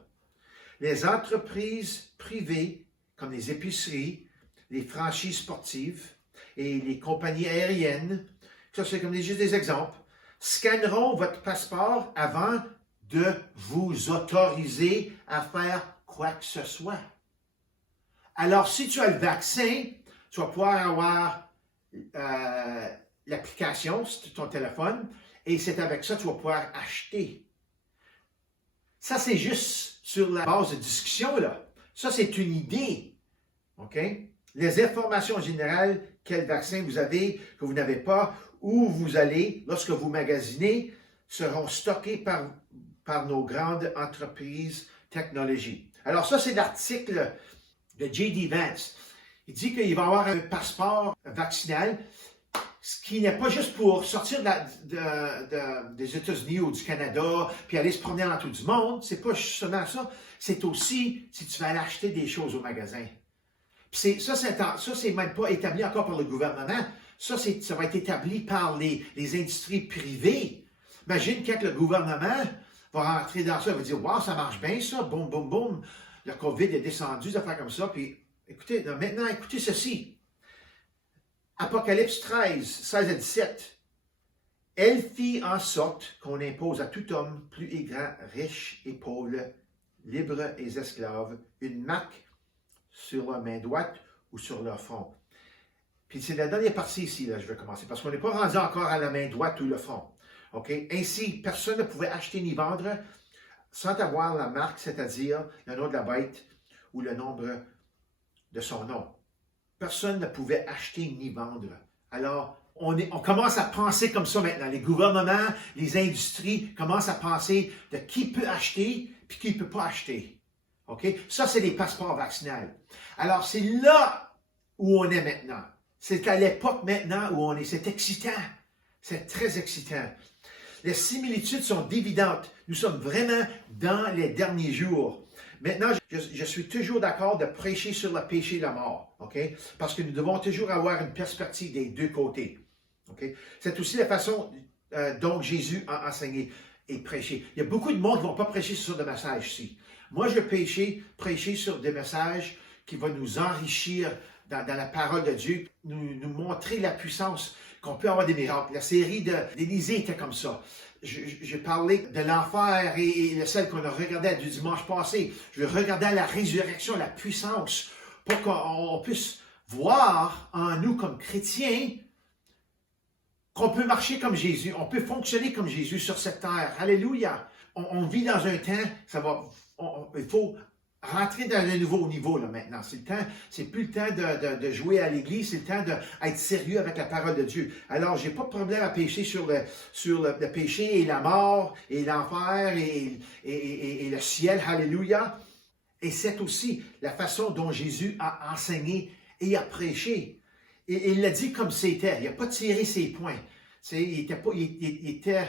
Les entreprises privées, comme les épiceries, les franchises sportives et les compagnies aériennes, ça c'est comme juste des exemples, scanneront votre passeport avant de vous autoriser à faire quoi que ce soit. Alors, si tu as le vaccin, tu vas pouvoir avoir l'application sur ton téléphone et c'est avec ça que tu vas pouvoir acheter. Ça, c'est juste sur la base de discussion, là. Ça, c'est une idée. OK? Les informations générales, quel vaccin vous avez, que vous n'avez pas, où vous allez, lorsque vous magasinez, seront stockées par nos grandes entreprises technologiques. Alors ça, c'est l'article de J.D. Vance. Il dit qu'il va avoir un passeport vaccinal, ce qui n'est pas juste pour sortir des États-Unis ou du Canada, puis aller se promener dans tout du monde. C'est pas seulement ça. C'est aussi si tu vas aller acheter des choses au magasin. Puis ça, c'est même pas établi encore par le gouvernement. Ça va être établi par les industries privées. Imagine quand le gouvernement va rentrer dans ça, il va dire « Wow, ça marche bien ça, boum, boum, boum. Le COVID est descendu, des affaires comme ça. » Puis écoutez, maintenant, écoutez ceci. Apocalypse 13, 16 à 17. Elle fit en sorte qu'on impose à tout homme, plus et grand, riche et pauvre, libre et esclave, une marque sur leur main droite ou sur leur front. Puis c'est la dernière partie ici, là, je vais commencer, parce qu'on n'est pas rendu encore à la main droite ou le front. OK? Ainsi, personne ne pouvait acheter ni vendre sans avoir la marque, c'est-à-dire le nom de la bête ou le nombre de son nom. Personne ne pouvait acheter ni vendre. Alors, on commence à penser comme ça maintenant. Les gouvernements, les industries commencent à penser de qui peut acheter puis qui ne peut pas acheter. OK? Ça, c'est les passeports vaccinaux. Alors, c'est là où on est maintenant. C'est à l'époque maintenant où on est. C'est excitant. C'est très excitant. Les similitudes sont évidentes. Nous sommes vraiment dans les derniers jours. Maintenant, je suis toujours d'accord de prêcher sur le péché et la mort, OK? Parce que nous devons toujours avoir une perspective des deux côtés, OK? C'est aussi la façon dont Jésus a enseigné et prêché. Il y a beaucoup de monde qui ne vont pas prêcher sur des messages ici. Moi, je vais prêcher sur des messages qui vont nous enrichir dans la parole de Dieu, nous montrer la puissance qu'on peut avoir des miracles. La série d'Élisée était comme ça. J'ai parlé de l'enfer et celle qu'on a regardée du dimanche passé. Je vais regarder la résurrection, la puissance, pour qu'on puisse voir en nous comme chrétiens qu'on peut marcher comme Jésus, on peut fonctionner comme Jésus sur cette terre. Alléluia! On vit dans un temps, il faut rentrer dans un nouveau niveau là maintenant. C'est plus le temps de jouer à l'église, c'est le temps d'être sérieux avec la parole de Dieu. Alors, j'ai pas de problème à pécher sur le péché et la mort et l'enfer et le ciel. Alléluia. Et c'est aussi la façon dont Jésus a enseigné et a prêché. Et il l'a dit comme c'était. Il n'a pas tiré ses points. Il était,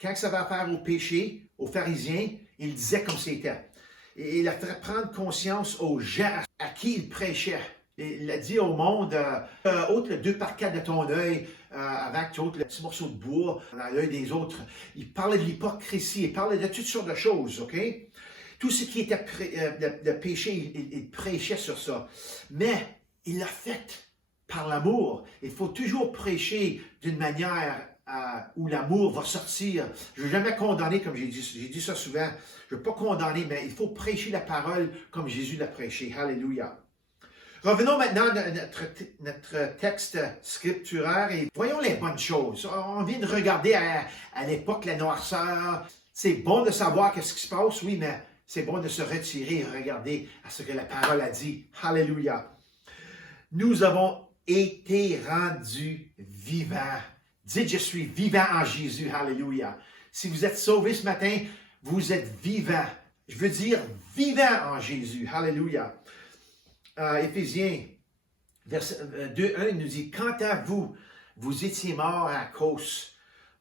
quand ça va affaire au péché, aux pharisiens, il disait comme c'était. Et il a fait prendre conscience aux gens à qui il prêchait. Il a dit au monde, ôte le 2 par 4 de ton œil, avant que tu ôtes le petit morceau de bois dans l'œil des autres. Il parlait de l'hypocrisie, il parlait de toutes sortes de choses, OK? Tout ce qui était le péché, il prêchait sur ça. Mais il l'a fait par l'amour. Il faut toujours prêcher d'une manière où l'amour va sortir. Je ne veux jamais condamner, comme j'ai dit ça souvent. Je ne veux pas condamner, mais il faut prêcher la parole comme Jésus l'a prêché. Alléluia. Revenons maintenant à notre texte scripturaire et voyons les bonnes choses. On vient de regarder à l'époque la noirceur. C'est bon de savoir qu'est-ce qui se passe, oui, mais c'est bon de se retirer et regarder à ce que la parole a dit. Alléluia. Nous avons été rendus vivants. Dites, je suis vivant en Jésus. Alléluia. Si vous êtes sauvés ce matin, vous êtes vivant. Je veux dire vivant en Jésus. Alléluia. Éphésiens 2:1 nous dit, quant à vous, vous étiez morts à cause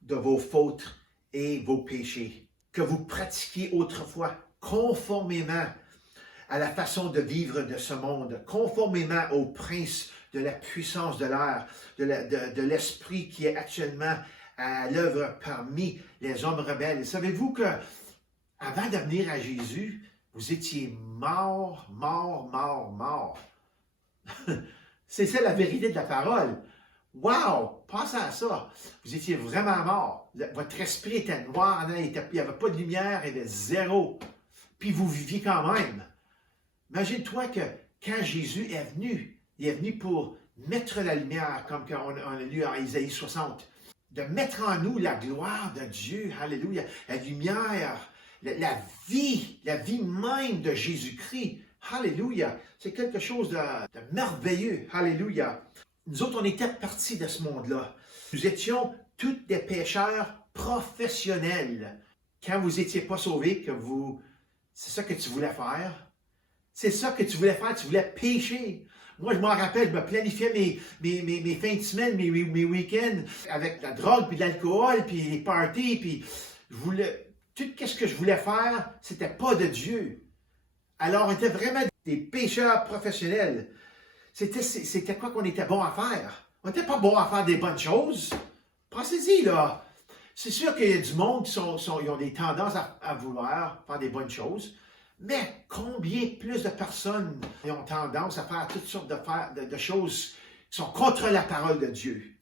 de vos fautes et vos péchés, que vous pratiquiez autrefois conformément à la façon de vivre de ce monde, conformément au prince de la puissance de l'air, de l'esprit qui est actuellement à l'œuvre parmi les hommes rebelles. Et savez-vous que avant de venir à Jésus, vous étiez morts. C'est ça la vérité de la parole. Wow! Pensez à ça. Vous étiez vraiment morts. Votre esprit était noir, il n'y avait pas de lumière, il y avait zéro. Puis vous viviez quand même. Imagine-toi que quand Jésus est venu, il est venu pour mettre la lumière, comme on a lu en Isaïe 60, de mettre en nous la gloire de Dieu, alléluia, la lumière, la vie même de Jésus-Christ, alléluia. C'est quelque chose de merveilleux, alléluia. Nous autres, on était partis de ce monde-là. Nous étions tous des pécheurs professionnels. Quand vous n'étiez pas sauvés, c'est ça que tu voulais faire, C'est ça que tu voulais faire, tu voulais pécher. Moi, je m'en rappelle, je me planifiais mes fins de semaine, mes week-ends, avec la drogue, puis de l'alcool, puis les parties, puis je voulais... Tout ce que je voulais faire, c'était pas de Dieu. Alors, on était vraiment des pécheurs professionnels. C'était quoi qu'on était bon à faire? On n'était pas bon à faire des bonnes choses. Pensez-y, là. C'est sûr qu'il y a du monde qui ils ont des tendances à vouloir faire des bonnes choses, mais combien plus de personnes ont tendance à faire toutes sortes de choses qui sont contre la parole de Dieu?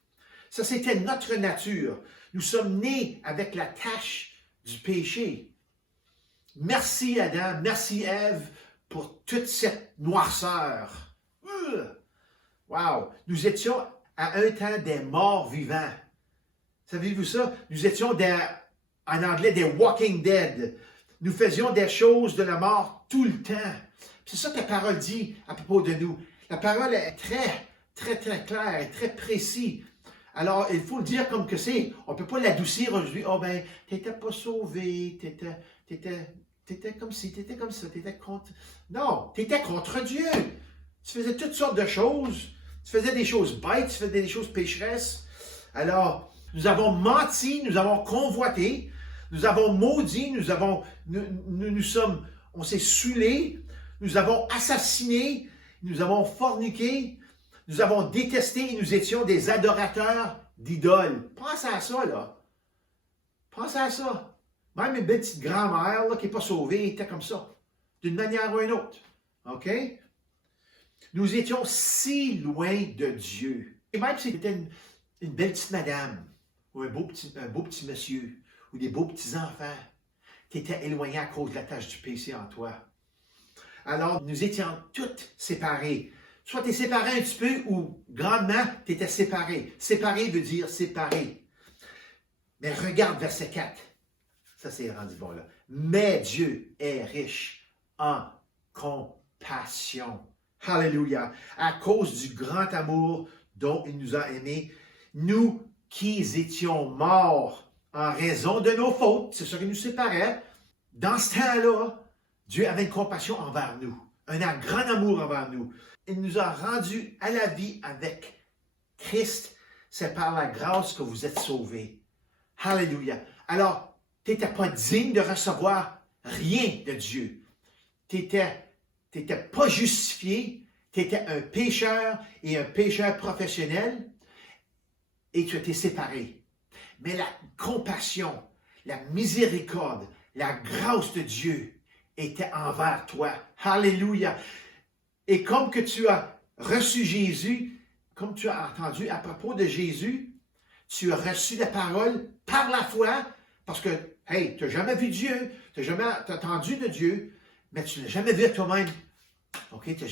Ça, c'était notre nature. Nous sommes nés avec la tâche du péché. Merci Adam, merci Ève pour toute cette noirceur. Wow! Nous étions à un temps des morts vivants. Savez-vous ça? Nous étions en anglais des walking dead. Nous faisions des choses de la mort tout le temps. C'est ça que la parole dit à propos de nous. La parole est très, très, très claire, est très précise. Alors, il faut le dire comme que c'est. On ne peut pas l'adoucir aujourd'hui. Oh ben, t'étais pas sauvé, t'étais comme ci, t'étais comme ça, t'étais contre... Non, t'étais contre Dieu. Tu faisais toutes sortes de choses. Tu faisais des choses bêtes, tu faisais des choses pécheresses. Alors, nous avons menti, nous avons convoité, nous avons maudit, on s'est saoulés, nous avons assassiné, nous avons forniqué, nous avons détesté et nous étions des adorateurs d'idoles. Pensez à ça, là. Pensez à ça. Même une petite grand-mère là, qui n'est pas sauvée était comme ça, d'une manière ou une autre. OK? Nous étions si loin de Dieu. Et même si c'était une belle petite madame, ou un beau petit monsieur, ou des beaux petits enfants, tu étais éloigné à cause de la tâche du péché en toi. Alors, nous étions toutes séparés. Soit tu es séparé un petit peu ou grandement, tu étais séparé. Séparé veut dire séparé. Mais regarde verset 4. Ça, c'est rendu bon là. Mais Dieu est riche en compassion. Alléluia. À cause du grand amour dont il nous a aimés, nous qui étions morts en raison de nos fautes, c'est ça qui nous séparait, dans ce temps-là, Dieu avait une compassion envers nous, un grand amour envers nous. Il nous a rendus à la vie avec Christ. C'est par la grâce que vous êtes sauvés. Alléluia. Alors, tu n'étais pas digne de recevoir rien de Dieu. Tu n'étais pas justifié. Tu étais un pécheur et un pécheur professionnel et tu étais séparé. Mais la compassion, la miséricorde, la grâce de Dieu était envers toi. Alléluia. Et comme que tu as reçu Jésus, comme tu as entendu à propos de Jésus, tu as reçu la parole par la foi, parce que, hey, tu n'as jamais vu Dieu, tu n'as jamais entendu de Dieu, mais tu ne l'as jamais vu toi-même. OK? Tu n'as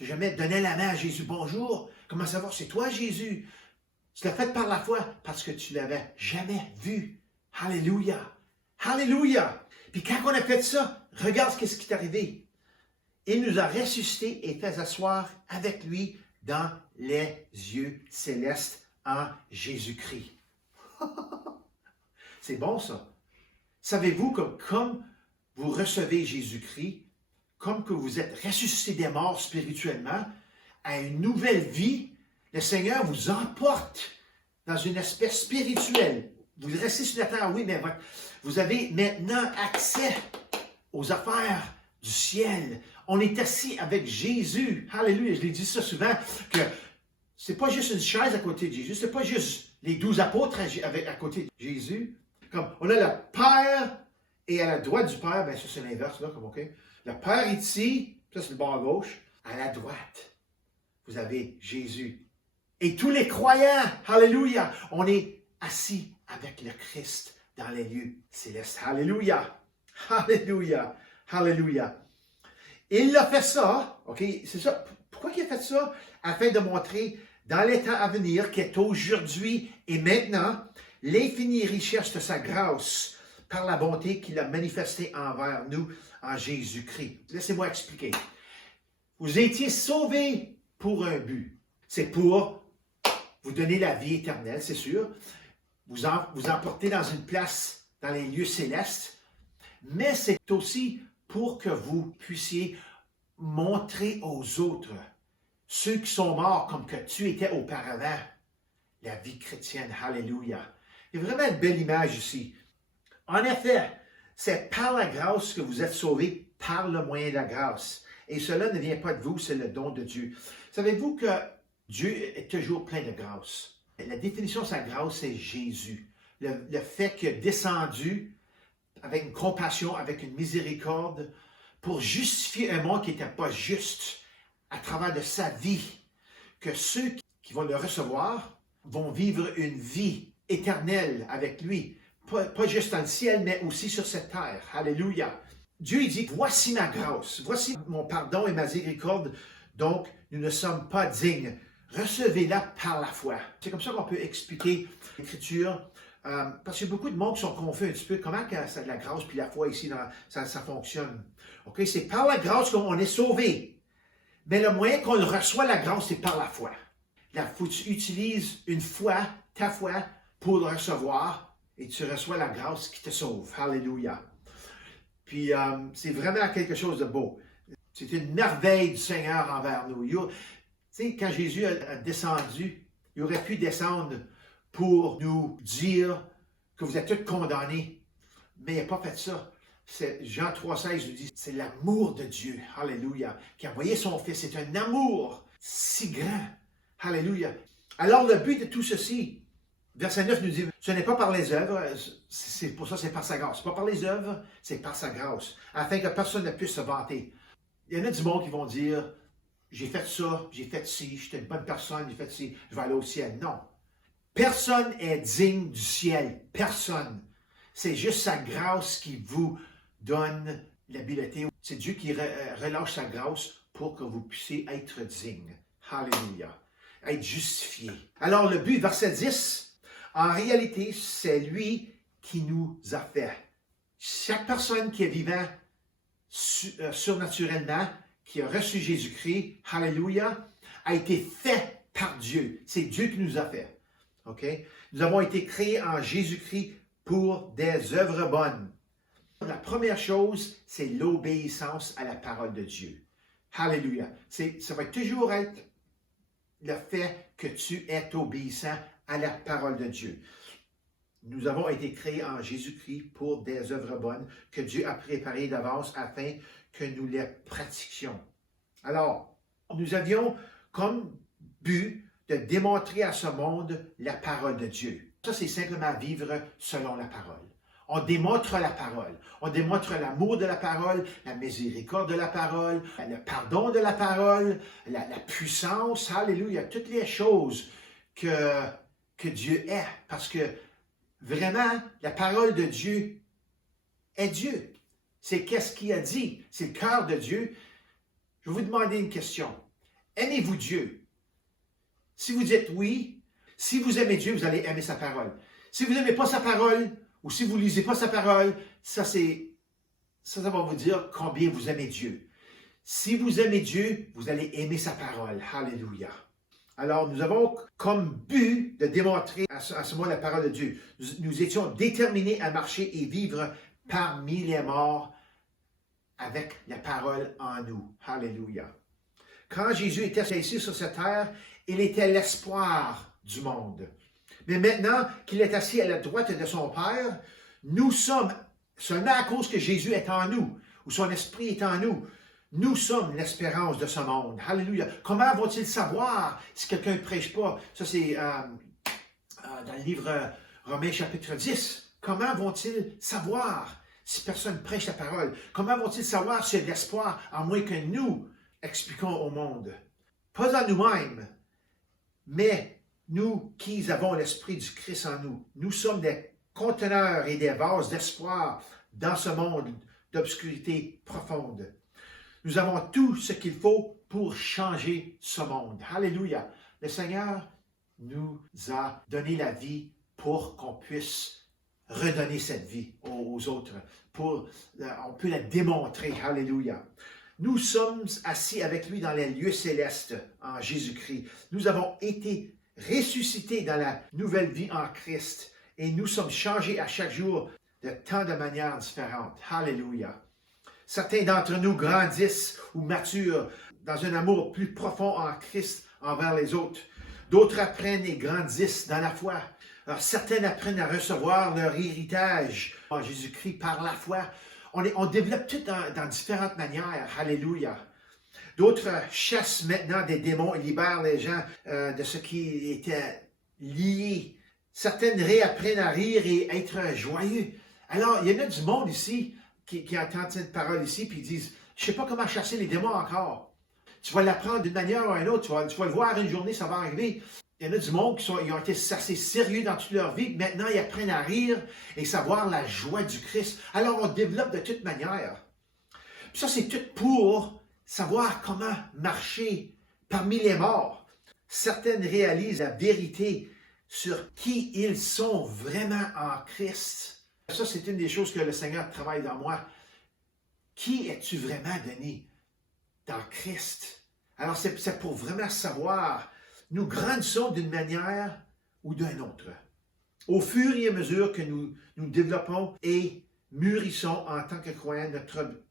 jamais donné la main à Jésus. Bonjour, comment ça va? C'est toi, Jésus. Tu l'as fait par la foi parce que tu ne l'avais jamais vu. Alléluia. Alléluia. Puis quand on a fait ça, regarde ce qui est arrivé. Il nous a ressuscités et fait asseoir avec lui dans les yeux célestes en Jésus-Christ. C'est bon ça. Savez-vous que comme vous recevez Jésus-Christ, comme que vous êtes ressuscité des morts spirituellement, à une nouvelle vie, le Seigneur vous emporte dans une espèce spirituelle. Vous restez sur la terre, oui, mais vous avez maintenant accès aux affaires du ciel. On est assis avec Jésus. Alléluia, je l'ai dit ça souvent, que c'est pas juste une chaise à côté de Jésus, c'est pas juste les 12 apôtres à côté de Jésus. Comme on a le Père et à la droite du Père, bien ça c'est l'inverse là, comme OK. Le Père est ici, ça c'est le bord à gauche. À la droite, vous avez Jésus. Et tous les croyants, alléluia, on est assis avec le Christ dans les lieux célestes. Alléluia, alléluia, alléluia. Il a fait ça, OK, c'est ça. Pourquoi il a fait ça? Afin de montrer dans les temps à venir, qui est aujourd'hui et maintenant, l'infinie richesse de sa grâce par la bonté qu'il a manifestée envers nous en Jésus-Christ. Laissez-moi expliquer. Vous étiez sauvés pour un but. C'est pour vous donner la vie éternelle, c'est sûr. Vous emporter dans une place dans les lieux célestes. Mais c'est aussi pour que vous puissiez montrer aux autres, ceux qui sont morts comme que tu étais auparavant, la vie chrétienne. Alléluia. Il y a vraiment une belle image ici. En effet, c'est par la grâce que vous êtes sauvés, par le moyen de la grâce. Et cela ne vient pas de vous, c'est le don de Dieu. Savez-vous que Dieu est toujours plein de grâce? La définition de sa grâce, c'est Jésus. Le fait qu'il est descendu avec une compassion, avec une miséricorde, pour justifier un monde qui n'était pas juste à travers de sa vie, que ceux qui vont le recevoir vont vivre une vie éternelle avec lui, pas juste dans le ciel, mais aussi sur cette terre. Alléluia. Dieu il dit, voici ma grâce, voici mon pardon et ma miséricorde, donc nous ne sommes pas dignes. Recevez-la par la foi. C'est comme ça qu'on peut expliquer l'Écriture, parce qu'il y a beaucoup de monde qui sont confus un petit peu, comment ça de la grâce puis la foi ici, ça fonctionne. Ok, c'est par la grâce qu'on est sauvé, mais le moyen qu'on reçoit la grâce, c'est par la foi. Là, faut que tu utilises une foi, ta foi, pour le recevoir, et tu reçois la grâce qui te sauve. Alléluia. Puis, c'est vraiment quelque chose de beau. C'est une merveille du Seigneur envers nous. Tu sais, quand Jésus a descendu, il aurait pu descendre pour nous dire que vous êtes tous condamnés. Mais il n'a pas fait ça. Jean 3,16 nous dit, c'est l'amour de Dieu, alléluia, qui a envoyé son Fils. C'est un amour si grand, alléluia. Alors le but de tout ceci, verset 9 nous dit, ce n'est pas par les œuvres, c'est pour ça c'est par sa grâce. C'est pas par les œuvres, c'est par sa grâce, afin que personne ne puisse se vanter. Il y en a du monde qui vont dire, j'ai fait ça, j'ai fait ci, j'étais une bonne personne, j'ai fait ci, je vais aller au ciel. Non. Personne est digne du ciel. Personne. C'est juste sa grâce qui vous donne l'habileté. C'est Dieu qui relâche sa grâce pour que vous puissiez être digne. Alléluia. Être justifié. Alors le but, verset 10, en réalité, c'est lui qui nous a fait. Chaque personne qui est vivant surnaturellement, qui a reçu Jésus-Christ, alléluia, a été fait par Dieu. C'est Dieu qui nous a fait. OK? Nous avons été créés en Jésus-Christ pour des œuvres bonnes. La première chose, c'est l'obéissance à la parole de Dieu. Alléluia. Ça va toujours être le fait que tu es obéissant à la parole de Dieu. Nous avons été créés en Jésus-Christ pour des œuvres bonnes que Dieu a préparées d'avance afin que nous les pratiquions. Alors, nous avions comme but de démontrer à ce monde la parole de Dieu. Ça, c'est simplement vivre selon la parole. On démontre la parole. On démontre l'amour de la parole, la miséricorde de la parole, le pardon de la parole, la puissance, alléluia, toutes les choses que Dieu est. Parce que vraiment, la parole de Dieu est Dieu. C'est qu'est-ce qu'il a dit. C'est le cœur de Dieu. Je vais vous demander une question. Aimez-vous Dieu? Si vous dites oui, si vous aimez Dieu, vous allez aimer sa parole. Si vous n'aimez pas sa parole, ou si vous ne lisez pas sa parole, ça va vous dire combien vous aimez Dieu. Si vous aimez Dieu, vous allez aimer sa parole. Alléluia. Alors, nous avons comme but de démontrer à ce moment la parole de Dieu. Nous étions déterminés à marcher et vivre parmi les morts avec la parole en nous. Alléluia. Quand Jésus était ici sur cette terre, il était l'espoir du monde. Mais maintenant qu'il est assis à la droite de son Père, nous sommes, seulement à cause que Jésus est en nous, ou son esprit est en nous, nous sommes l'espérance de ce monde. Alléluia. Comment vont-ils savoir si quelqu'un ne prêche pas? Ça, c'est dans le livre Romains chapitre 10. Comment vont-ils savoir si personne ne prêche la parole? Comment vont-ils savoir s'il y a de l'espoir, à moins que nous expliquons au monde? Pas en nous-mêmes, mais nous qui avons l'Esprit du Christ en nous. Nous sommes des conteneurs et des vases d'espoir dans ce monde d'obscurité profonde. Nous avons tout ce qu'il faut pour changer ce monde. Alléluia. Le Seigneur nous a donné la vie pour qu'on puisse redonner cette vie aux autres. On peut la démontrer. Alléluia. Nous sommes assis avec lui dans les lieux célestes en Jésus-Christ. Nous avons été ressuscités dans la nouvelle vie en Christ et nous sommes changés à chaque jour de tant de manières différentes. Alléluia. Certains d'entre nous grandissent ou maturent dans un amour plus profond en Christ envers les autres. D'autres apprennent et grandissent dans la foi. Alors, certains apprennent à recevoir leur héritage en Jésus-Christ par la foi. On développe tout dans différentes manières. Alléluia. D'autres chassent maintenant des démons et libèrent les gens de ce qui était lié. Certaines réapprennent à rire et être joyeux. Alors, il y en a du monde ici qui entendent cette parole ici, puis ils disent, je ne sais pas comment chasser les démons encore. Tu vas l'apprendre d'une manière ou d'une autre, tu vas le voir une journée, ça va arriver. Il y en a du monde qui ont été assez sérieux dans toute leur vie, maintenant ils apprennent à rire et savoir la joie du Christ. Alors on développe de toute manière. Puis ça, c'est tout pour savoir comment marcher parmi les morts. Certaines réalisent la vérité sur qui ils sont vraiment en Christ. Ça, c'est une des choses que le Seigneur travaille dans moi. Qui es-tu vraiment, Denis, dans Christ? Alors, c'est pour vraiment savoir. Nous grandissons d'une manière ou d'une autre. Au fur et à mesure que nous développons et mûrissons en tant que croyants,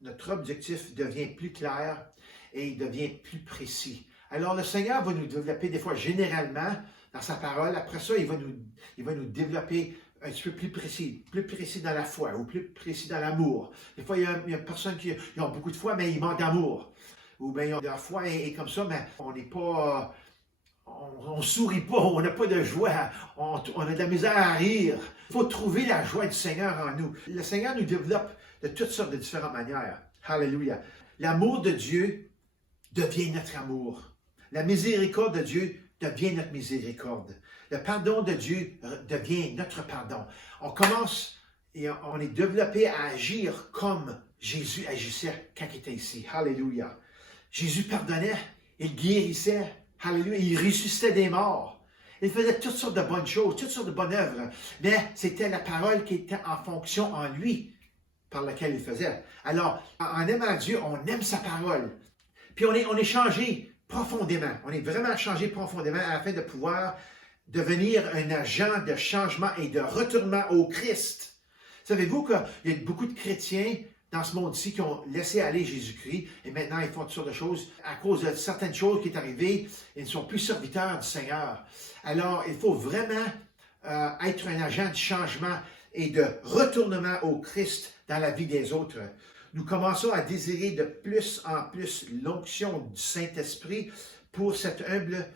notre objectif devient plus clair et il devient plus précis. Alors, le Seigneur va nous développer des fois généralement dans sa parole. Après ça, il va nous développer un petit peu plus précis dans la foi ou plus précis dans l'amour. Des fois, il y a une personne qui a beaucoup de foi, mais il manque d'amour. Ou bien la foi est comme ça, mais on n'est pas... On ne sourit pas, on n'a pas de joie, on a de la misère à rire. Il faut trouver la joie du Seigneur en nous. Le Seigneur nous développe de toutes sortes de différentes manières. Alléluia. L'amour de Dieu devient notre amour. La miséricorde de Dieu devient notre miséricorde. Le pardon de Dieu devient notre pardon. On commence et on est développé à agir comme Jésus agissait quand il était ici. Alléluia. Jésus pardonnait, il guérissait. Alléluia, il ressuscitait des morts. Il faisait toutes sortes de bonnes choses, toutes sortes de bonnes œuvres. Mais c'était la parole qui était en fonction en lui, par laquelle il faisait. Alors, en aimant Dieu, on aime sa parole. Puis on est changé profondément. On est vraiment changé profondément afin de pouvoir devenir un agent de changement et de retournement au Christ. Savez-vous qu'il y a beaucoup de chrétiens dans ce monde-ci qui ont laissé aller Jésus-Christ et maintenant ils font toutes sortes de choses à cause de certaines choses qui sont arrivées, ils ne sont plus serviteurs du Seigneur. Alors, il faut vraiment être un agent de changement et de retournement au Christ dans la vie des autres. Nous commençons à désirer de plus en plus l'onction du Saint-Esprit pour cet humble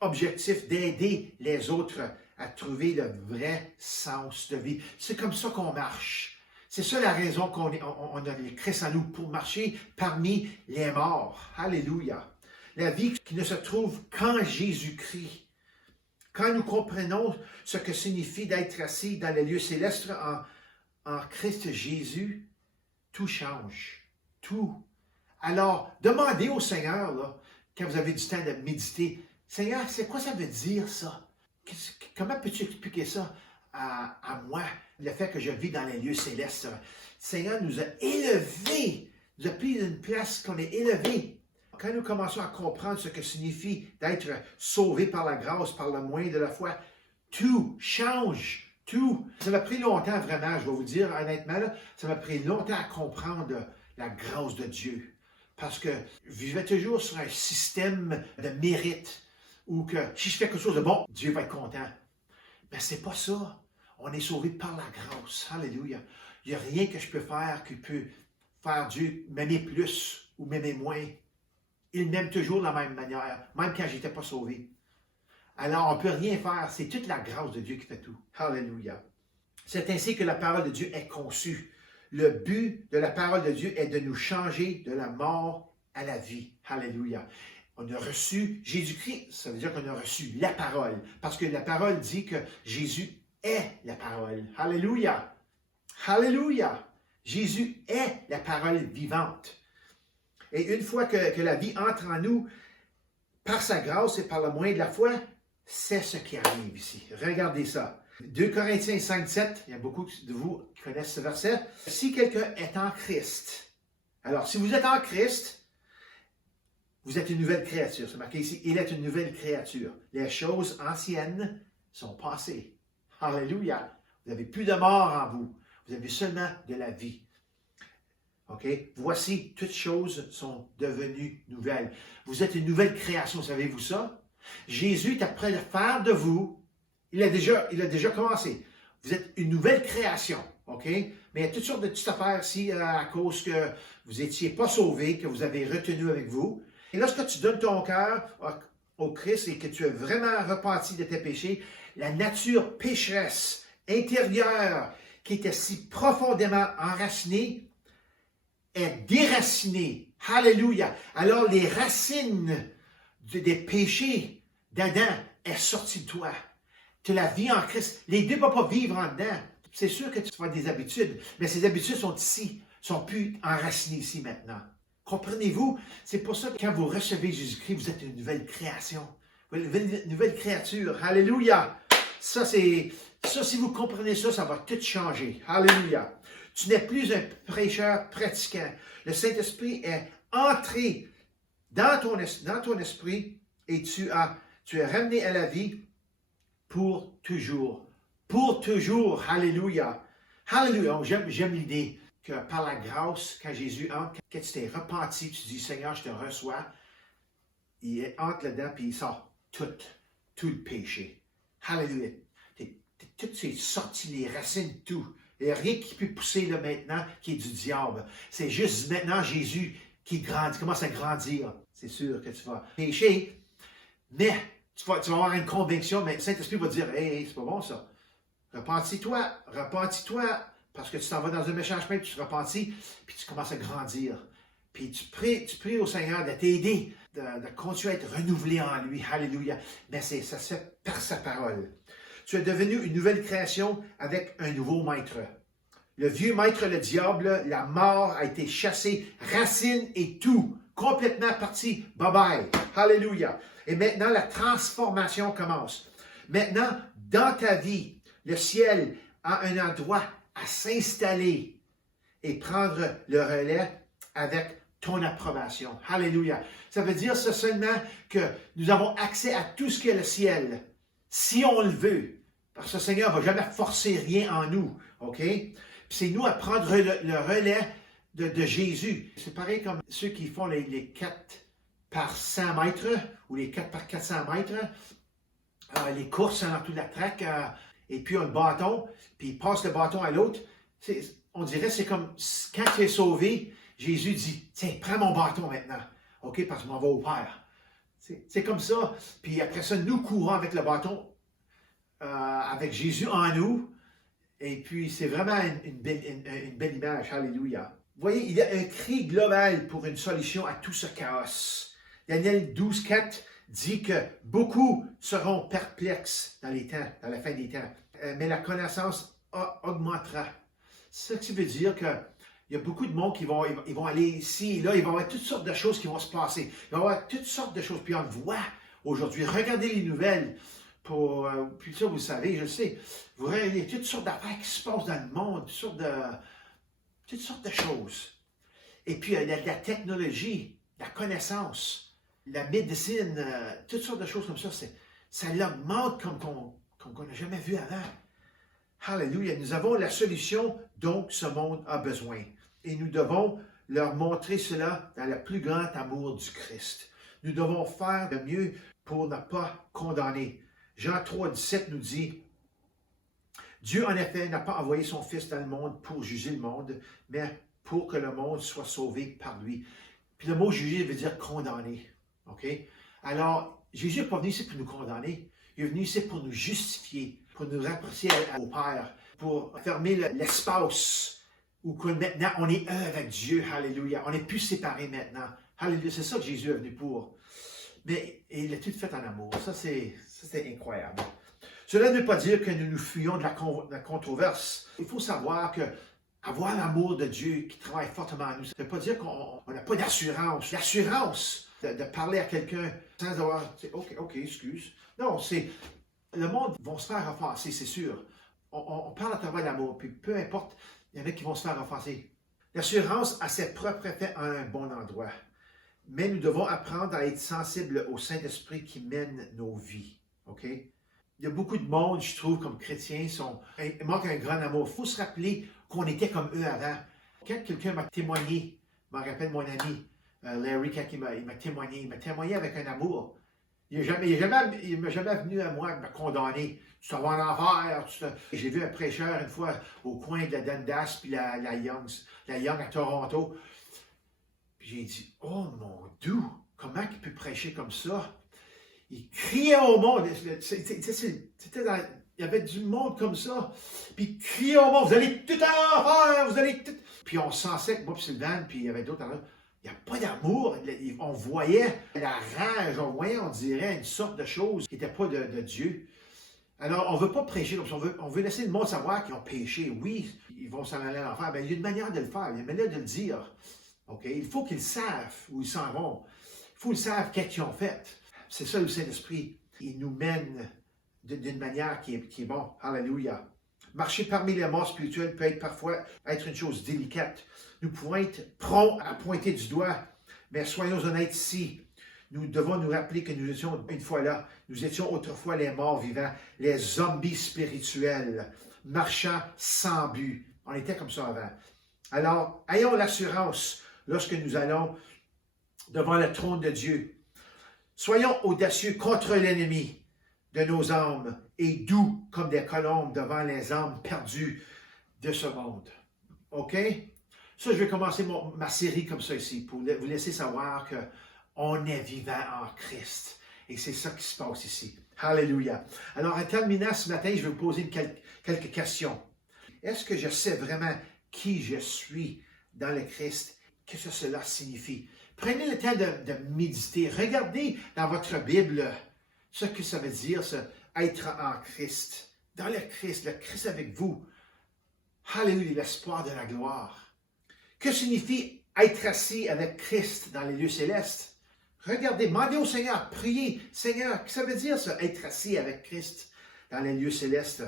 objectif d'aider les autres à trouver le vrai sens de vie. C'est comme ça qu'on marche. C'est ça la raison qu'on a le Christ en nous, pour marcher parmi les morts. Alléluia. La vie qui ne se trouve qu'en Jésus-Christ. Quand nous comprenons ce que signifie d'être assis dans les lieux célestes en Christ Jésus, tout change. Tout. Alors, demandez au Seigneur, là, quand vous avez du temps de méditer, Seigneur, c'est quoi ça veut dire ça? Comment peux-tu expliquer ça à moi, le fait que je vis dans les lieux célestes? Le Seigneur nous a élevés, nous a pris une place qu'on est élevé. Quand nous commençons à comprendre ce que signifie d'être sauvé par la grâce, par le moyen de la foi, tout change, tout. Ça m'a pris longtemps vraiment, je vais vous dire honnêtement, là, ça m'a pris longtemps à comprendre la grâce de Dieu. Parce que je vivais toujours sur un système de mérite, où que si je fais quelque chose de bon, Dieu va être content. Mais c'est pas ça. On est sauvé par la grâce. Alléluia. Il n'y a rien que je peux faire qui peut faire Dieu m'aimer plus ou m'aimer moins. Il m'aime toujours de la même manière, même quand je n'étais pas sauvé. Alors, on ne peut rien faire. C'est toute la grâce de Dieu qui fait tout. Alléluia. C'est ainsi que la parole de Dieu est conçue. Le but de la parole de Dieu est de nous changer de la mort à la vie. Alléluia. On a reçu Jésus-Christ, ça veut dire qu'on a reçu la parole. Parce que la parole dit que Jésus est la parole. Alléluia. Alléluia. Jésus est la parole vivante. Et une fois que la vie entre en nous, par sa grâce et par le moyen de la foi, c'est ce qui arrive ici. Regardez ça. 2 Corinthiens 5,7, il y a beaucoup de vous qui connaissent ce verset. Si quelqu'un est en Christ, alors si vous êtes en Christ, vous êtes une nouvelle créature. C'est marqué ici, il est une nouvelle créature. Les choses anciennes sont passées. Alléluia. Vous n'avez plus de mort en vous. Vous avez seulement de la vie. OK? Voici, toutes choses sont devenues nouvelles. Vous êtes une nouvelle création, savez-vous ça? Jésus est prêt à faire de vous, il a déjà commencé. Vous êtes une nouvelle création, OK? Mais il y a toutes sortes de petites affaires ici à cause que vous n'étiez pas sauvé, que vous avez retenu avec vous. Et lorsque tu donnes ton cœur au Christ et que tu es vraiment repenti de tes péchés, la nature pécheresse intérieure qui était si profondément enracinée est déracinée. Alléluia. Alors les racines des péchés d'Adam est sortie de toi. Tu as la vie en Christ. Les deux ne peuvent pas vivre en dedans. C'est sûr que tu vas avoir des habitudes, mais ces habitudes sont ici, sont plus enracinées ici maintenant. Comprenez-vous? C'est pour ça que quand vous recevez Jésus-Christ, vous êtes une nouvelle création. Une nouvelle créature. Alléluia. Ça, si vous comprenez ça, ça va tout changer. Alléluia. Tu n'es plus un prêcheur pratiquant. Le Saint-Esprit est entré dans ton esprit et tu es ramené à la vie pour toujours. Pour toujours. Alléluia. Alléluia. J'aime l'idée que par la grâce, quand Jésus entre, quand tu t'es repenti, tu dis, Seigneur, je te reçois, il entre là-dedans puis il sort tout le péché. Alléluia. Tout c'est sorti, les racines, tout. Il n'y a rien qui peut pousser là maintenant qui est du diable. C'est juste maintenant Jésus qui grandit, commence à grandir. C'est sûr que tu vas pécher, mais tu vas avoir une conviction, mais le Saint-Esprit va dire, hey, c'est pas bon ça. Repentis-toi, parce que tu t'en vas dans un méchant chemin, puis tu te repentis, puis tu commences à grandir. Puis tu pries au Seigneur de t'aider, de continuer à être renouvelé en lui. Alléluia. Mais ça se fait par sa parole. Tu es devenu une nouvelle création avec un nouveau maître. Le vieux maître, le diable, la mort a été chassée, racines et tout, complètement parti. Bye bye. Alléluia. Et maintenant, la transformation commence. Maintenant, dans ta vie, le ciel a un endroit à s'installer et prendre le relais avec ton approbation. Alléluia. Ça veut dire ça seulement que nous avons accès à tout ce qu'est le ciel, si on le veut. Parce que le Seigneur ne va jamais forcer rien en nous. OK? Puis c'est nous à prendre le relais de Jésus. C'est pareil comme ceux qui font les 4 par 100 mètres ou les 4 par 400 mètres. Les courses dans toute la traque. Et puis on a le bâton. Puis il passe le bâton à l'autre. On dirait c'est comme quand tu es sauvé, Jésus dit, tiens, prends mon bâton maintenant. OK? Parce que je m'en vais au Père. C'est comme ça. Puis après ça, nous courons avec le bâton. Avec Jésus en nous, et puis c'est vraiment une belle image, alléluia. Vous voyez, il y a un cri global pour une solution à tout ce chaos. Daniel 12,4 dit que beaucoup seront perplexes dans la fin des temps, mais la connaissance augmentera. Ce qui veut dire que il y a beaucoup de monde qui vont aller ici et là, il va y avoir toutes sortes de choses qui vont se passer. Il va y avoir toutes sortes de choses, puis on le voit aujourd'hui. Regardez les nouvelles. Puis ça, vous le savez, je le sais. Vous voyez, il y a toutes sortes d'affaires qui se passent dans le monde, toutes sortes de choses. Et puis, il y a la technologie, la connaissance, la médecine, toutes sortes de choses comme ça. Ça l'augmente comme qu'on n'a jamais vu avant. Alléluia. Nous avons la solution dont ce monde a besoin. Et nous devons leur montrer cela dans le plus grand amour du Christ. Nous devons faire le mieux pour ne pas condamner. Jean 3, 17 nous dit, « Dieu, en effet, n'a pas envoyé son Fils dans le monde pour juger le monde, mais pour que le monde soit sauvé par lui. » Puis le mot « juger » veut dire « condamner ». OK? Alors, Jésus n'est pas venu ici pour nous condamner. Il est venu ici pour nous justifier, pour nous rapprocher au Père, pour fermer l'espace où maintenant on est un avec Dieu. Alléluia. On n'est plus séparés maintenant. Alléluia. C'est ça que Jésus est venu pour. Mais il a tout fait en amour. Ça, c'est incroyable. Cela ne veut pas dire que nous nous fuyons de la controverse. Il faut savoir que avoir l'amour de Dieu qui travaille fortement en nous, ça ne veut pas dire qu'on n'a pas d'assurance. L'assurance de parler à quelqu'un sans avoir, OK, excuse. Non, le monde va se faire offenser, c'est sûr. On parle à travers l'amour, puis peu importe, il y en a qui vont se faire offenser. L'assurance a ses propres effets à un bon endroit. Mais nous devons apprendre à être sensibles au Saint-Esprit qui mène nos vies. OK? Il y a beaucoup de monde, je trouve, comme chrétiens, il manque un grand amour. Il faut se rappeler qu'on était comme eux avant. quand quelqu'un m'a témoigné, je me rappelle mon ami Larry, quand il m'a témoigné avec un amour. Il ne m'a jamais venu à moi me condamner. Tu t'en vas en enfer. J'ai vu un prêcheur une fois au coin de la Dundas puis la Young à Toronto. Puis j'ai dit, oh mon Dieu, comment il peut prêcher comme ça? Il criait au monde. Il y avait du monde comme ça. Puis il criait au monde, vous allez tout en enfer, vous allez tout. Puis on sensait que moi, puis Sylvain, puis il y avait d'autres là. Il n'y a pas d'amour. On voyait la rage, on dirait une sorte de chose qui n'était pas de Dieu. Alors, on ne veut pas prêcher comme ça. On veut laisser le monde savoir qu'ils ont péché. Oui, ils vont s'en aller à l'enfer. Mais il y a une manière de le faire. Il y a une manière de le dire. Okay? Il faut qu'ils savent où ils s'en vont. Il faut qu'ils savent qu'est-ce qu'ils ont fait. C'est ça le Saint-Esprit. Il nous mène d'une manière qui est bon. Alléluia. Marcher parmi les morts spirituels peut parfois être une chose délicate. Nous pouvons être prompts à pointer du doigt, mais soyons honnêtes ici. Nous devons nous rappeler que nous étions une fois là. Nous étions autrefois les morts vivants, les zombies spirituels, marchant sans but. On était comme ça avant. Alors, ayons l'assurance lorsque nous allons devant le trône de Dieu. Soyons audacieux contre l'ennemi de nos âmes et doux comme des colombes devant les âmes perdues de ce monde. OK? Ça, je vais commencer ma série comme ça ici, pour vous laisser savoir qu'on est vivant en Christ. Et c'est ça qui se passe ici. Alléluia. Alors, en terminant ce matin, je vais vous poser quelques questions. Est-ce que je sais vraiment qui je suis dans le Christ? Qu'est-ce que cela signifie? Prenez le temps de méditer. Regardez dans votre Bible ce que ça veut dire, être en Christ. Dans le Christ avec vous. Alléluia, l'espoir de la gloire. Que signifie être assis avec Christ dans les lieux célestes? Regardez, demandez au Seigneur, priez. Seigneur, qu'est-ce que ça veut dire ça, être assis avec Christ dans les lieux célestes?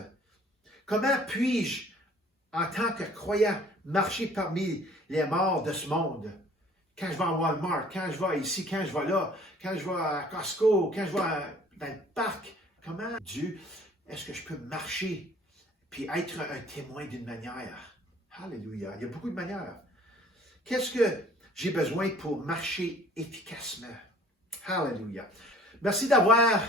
Comment puis-je, en tant que croyant, marcher parmi les morts de ce monde? Quand je vais à Walmart, quand je vais ici, quand je vais là, quand je vais à Costco, quand je vais dans le parc, comment, Dieu, est-ce que je peux marcher puis être un témoin d'une manière? Alléluia, il y a beaucoup de manières. Qu'est-ce que j'ai besoin pour marcher efficacement? Alléluia. Merci d'avoir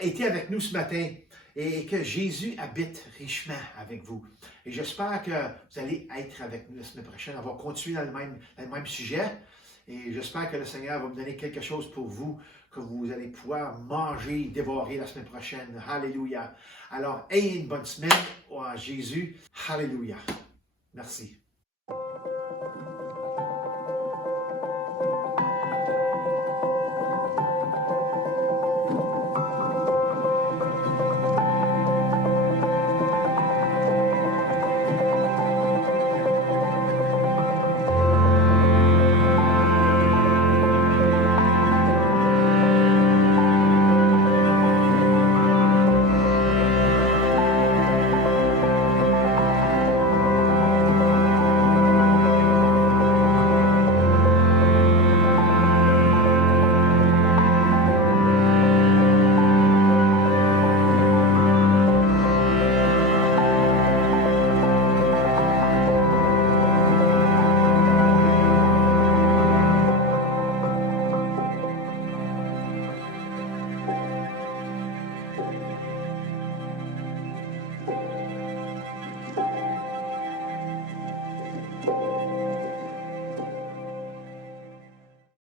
été avec nous ce matin et que Jésus habite richement avec vous. Et j'espère que vous allez être avec nous la semaine prochaine. On va continuer dans le même sujet. Et j'espère que le Seigneur va me donner quelque chose pour vous, que vous allez pouvoir manger, dévorer la semaine prochaine. Alléluia. Alors, ayez une bonne semaine en Jésus. Alléluia. Merci.